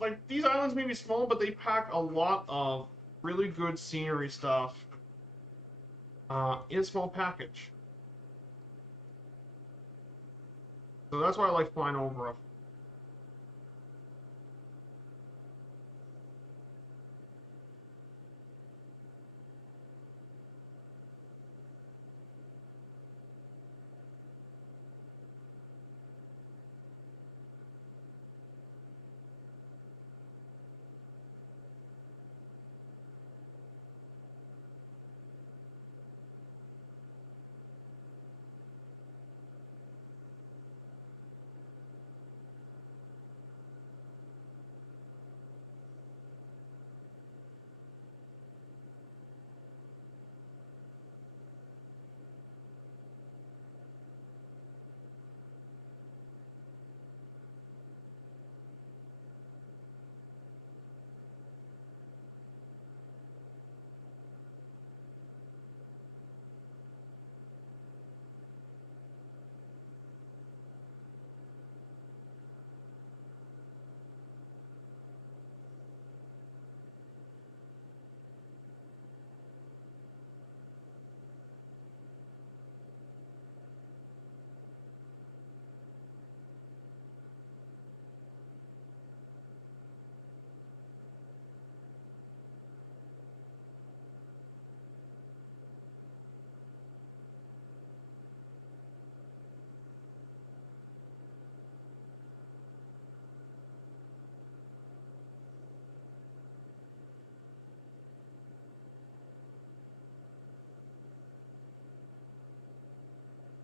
like these islands may be small, but they pack a lot of really good scenery stuff in a small package. So that's why I like flying over them.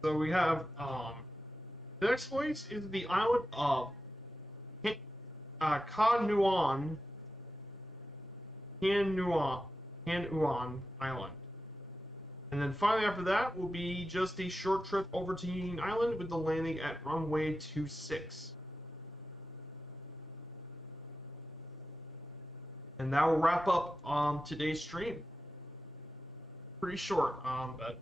So we have the next place is the island of Kanuan, Kanuan, Kanuan Island. And then finally after that will be just a short trip over to Union Island with the landing at runway 26. And that will wrap up today's stream. Pretty short, but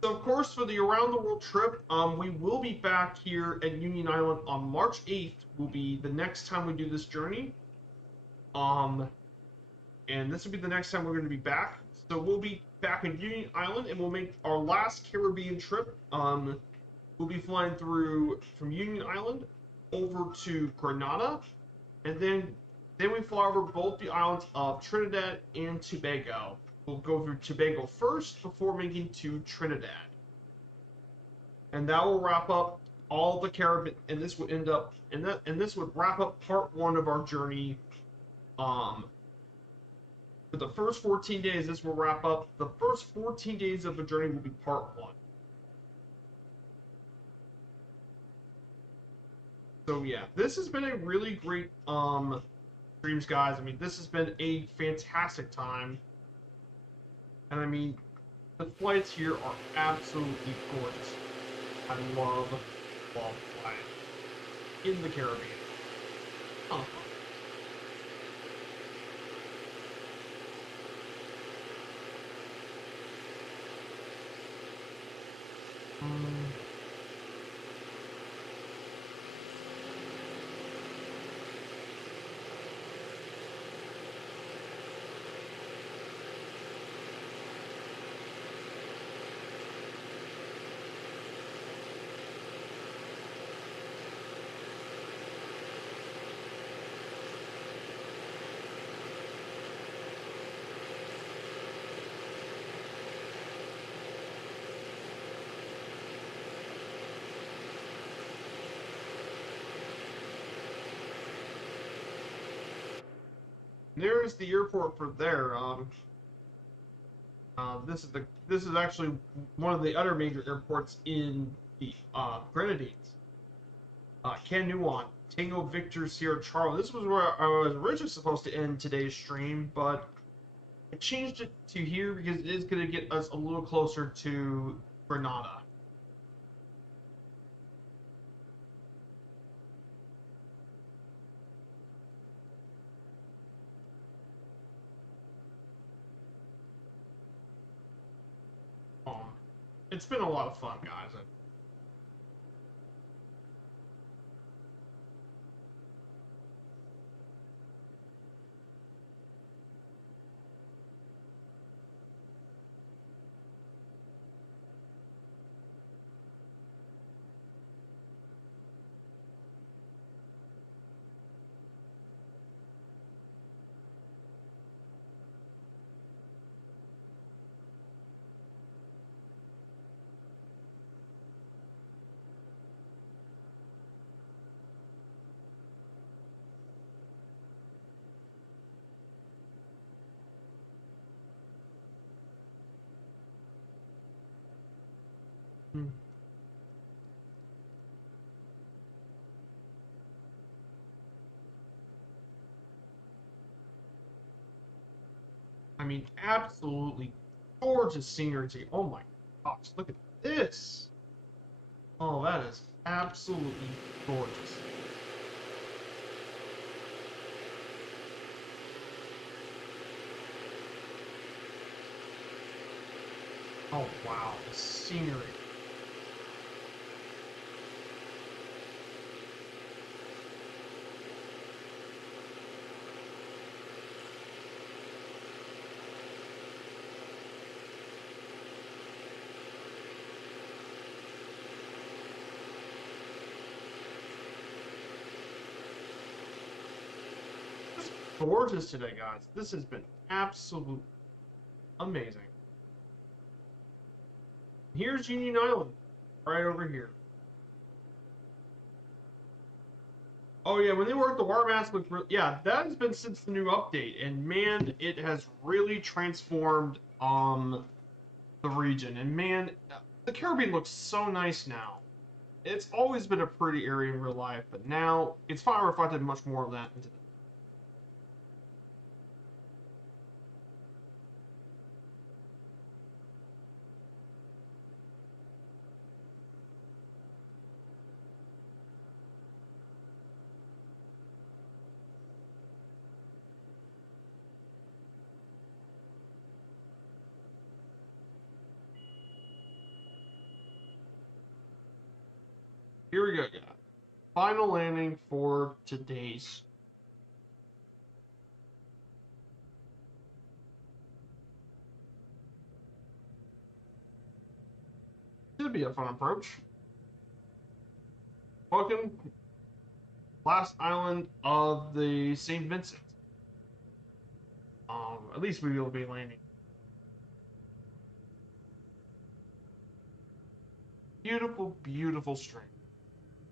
So of course, for the around the world trip, we will be back here at Union Island on March 8th. Will be the next time we do this journey. And this will be the next time we're going to be back. So we'll be back in Union Island, and we'll make our last Caribbean trip. We'll be flying through from Union Island over to Grenada, and then we fly over both the islands of Trinidad and Tobago. We'll go through Tobago first before making to Trinidad, and that will wrap up all the Caribbean. And this would end up and this would wrap up part one of our journey. For the first 14 days, this will wrap up. The first 14 days of the journey will be part one. So yeah, this has been a really great streams, guys. I mean, this has been a fantastic time. And I mean, the flights here are absolutely gorgeous. I love flying in the Caribbean. Oh, fun. There's the airport for there. This is actually one of the other major airports in the Grenadines. Canuan, Tango Victor Sierra Charlie. This was where I was originally supposed to end today's stream, but I changed it to here because it is going to get us a little closer to Grenada. It's been a lot of fun, guys. I mean, absolutely gorgeous scenery. Oh my gosh, look at this. Oh, that is absolutely gorgeous. Oh wow, the scenery. Gorgeous today, guys. This has been absolutely amazing. Here's Union Island, right over here. Oh yeah, when they worked the water mass looked yeah, that has been since the new update, and man, it has really transformed the region. And man, the Caribbean looks so nice now. It's always been a pretty area in real life, but now it's finally reflected much more of that. Here we go, guys. Final landing for today's. Should be a fun approach. Welcome, last island of the St. Vincent. At least we will be landing. Beautiful, beautiful stream.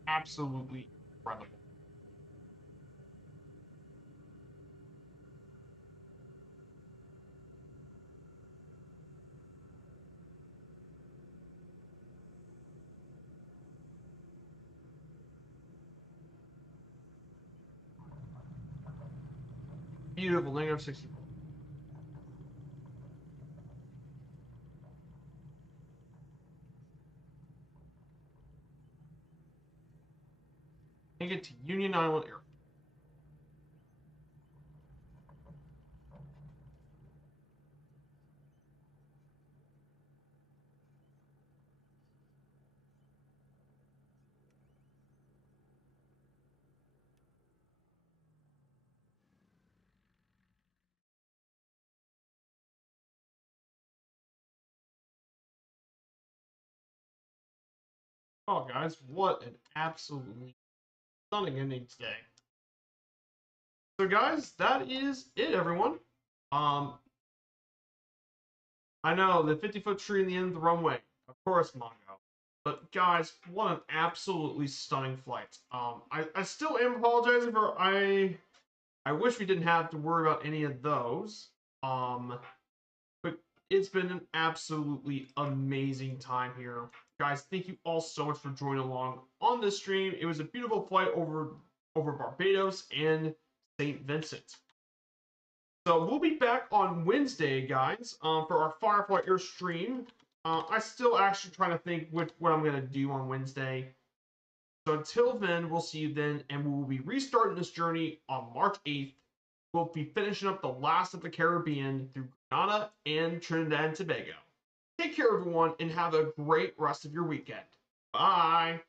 Absolutely incredible. Beautiful, negative 60. Make it to Union Island Airport. Oh, guys, what an absolutely stunning ending today. So, guys, that is it, everyone. I know the 50-foot tree in the end of the runway. Of course, Mongo. But guys, what an absolutely stunning flight. I still am apologizing for I wish we didn't have to worry about any of those. But it's been an absolutely amazing time here. Guys, thank you all so much for joining along on this stream. It was a beautiful flight over Barbados and St. Vincent. So we'll be back on Wednesday, guys, for our Firefly Air stream. I still actually trying to think what I'm gonna do on Wednesday. So until then, we'll see you then, and we will be restarting this journey on March 8th. We'll be finishing up the last of the Caribbean through Grenada and Trinidad and Tobago. Take care, everyone, and have a great rest of your weekend. Bye.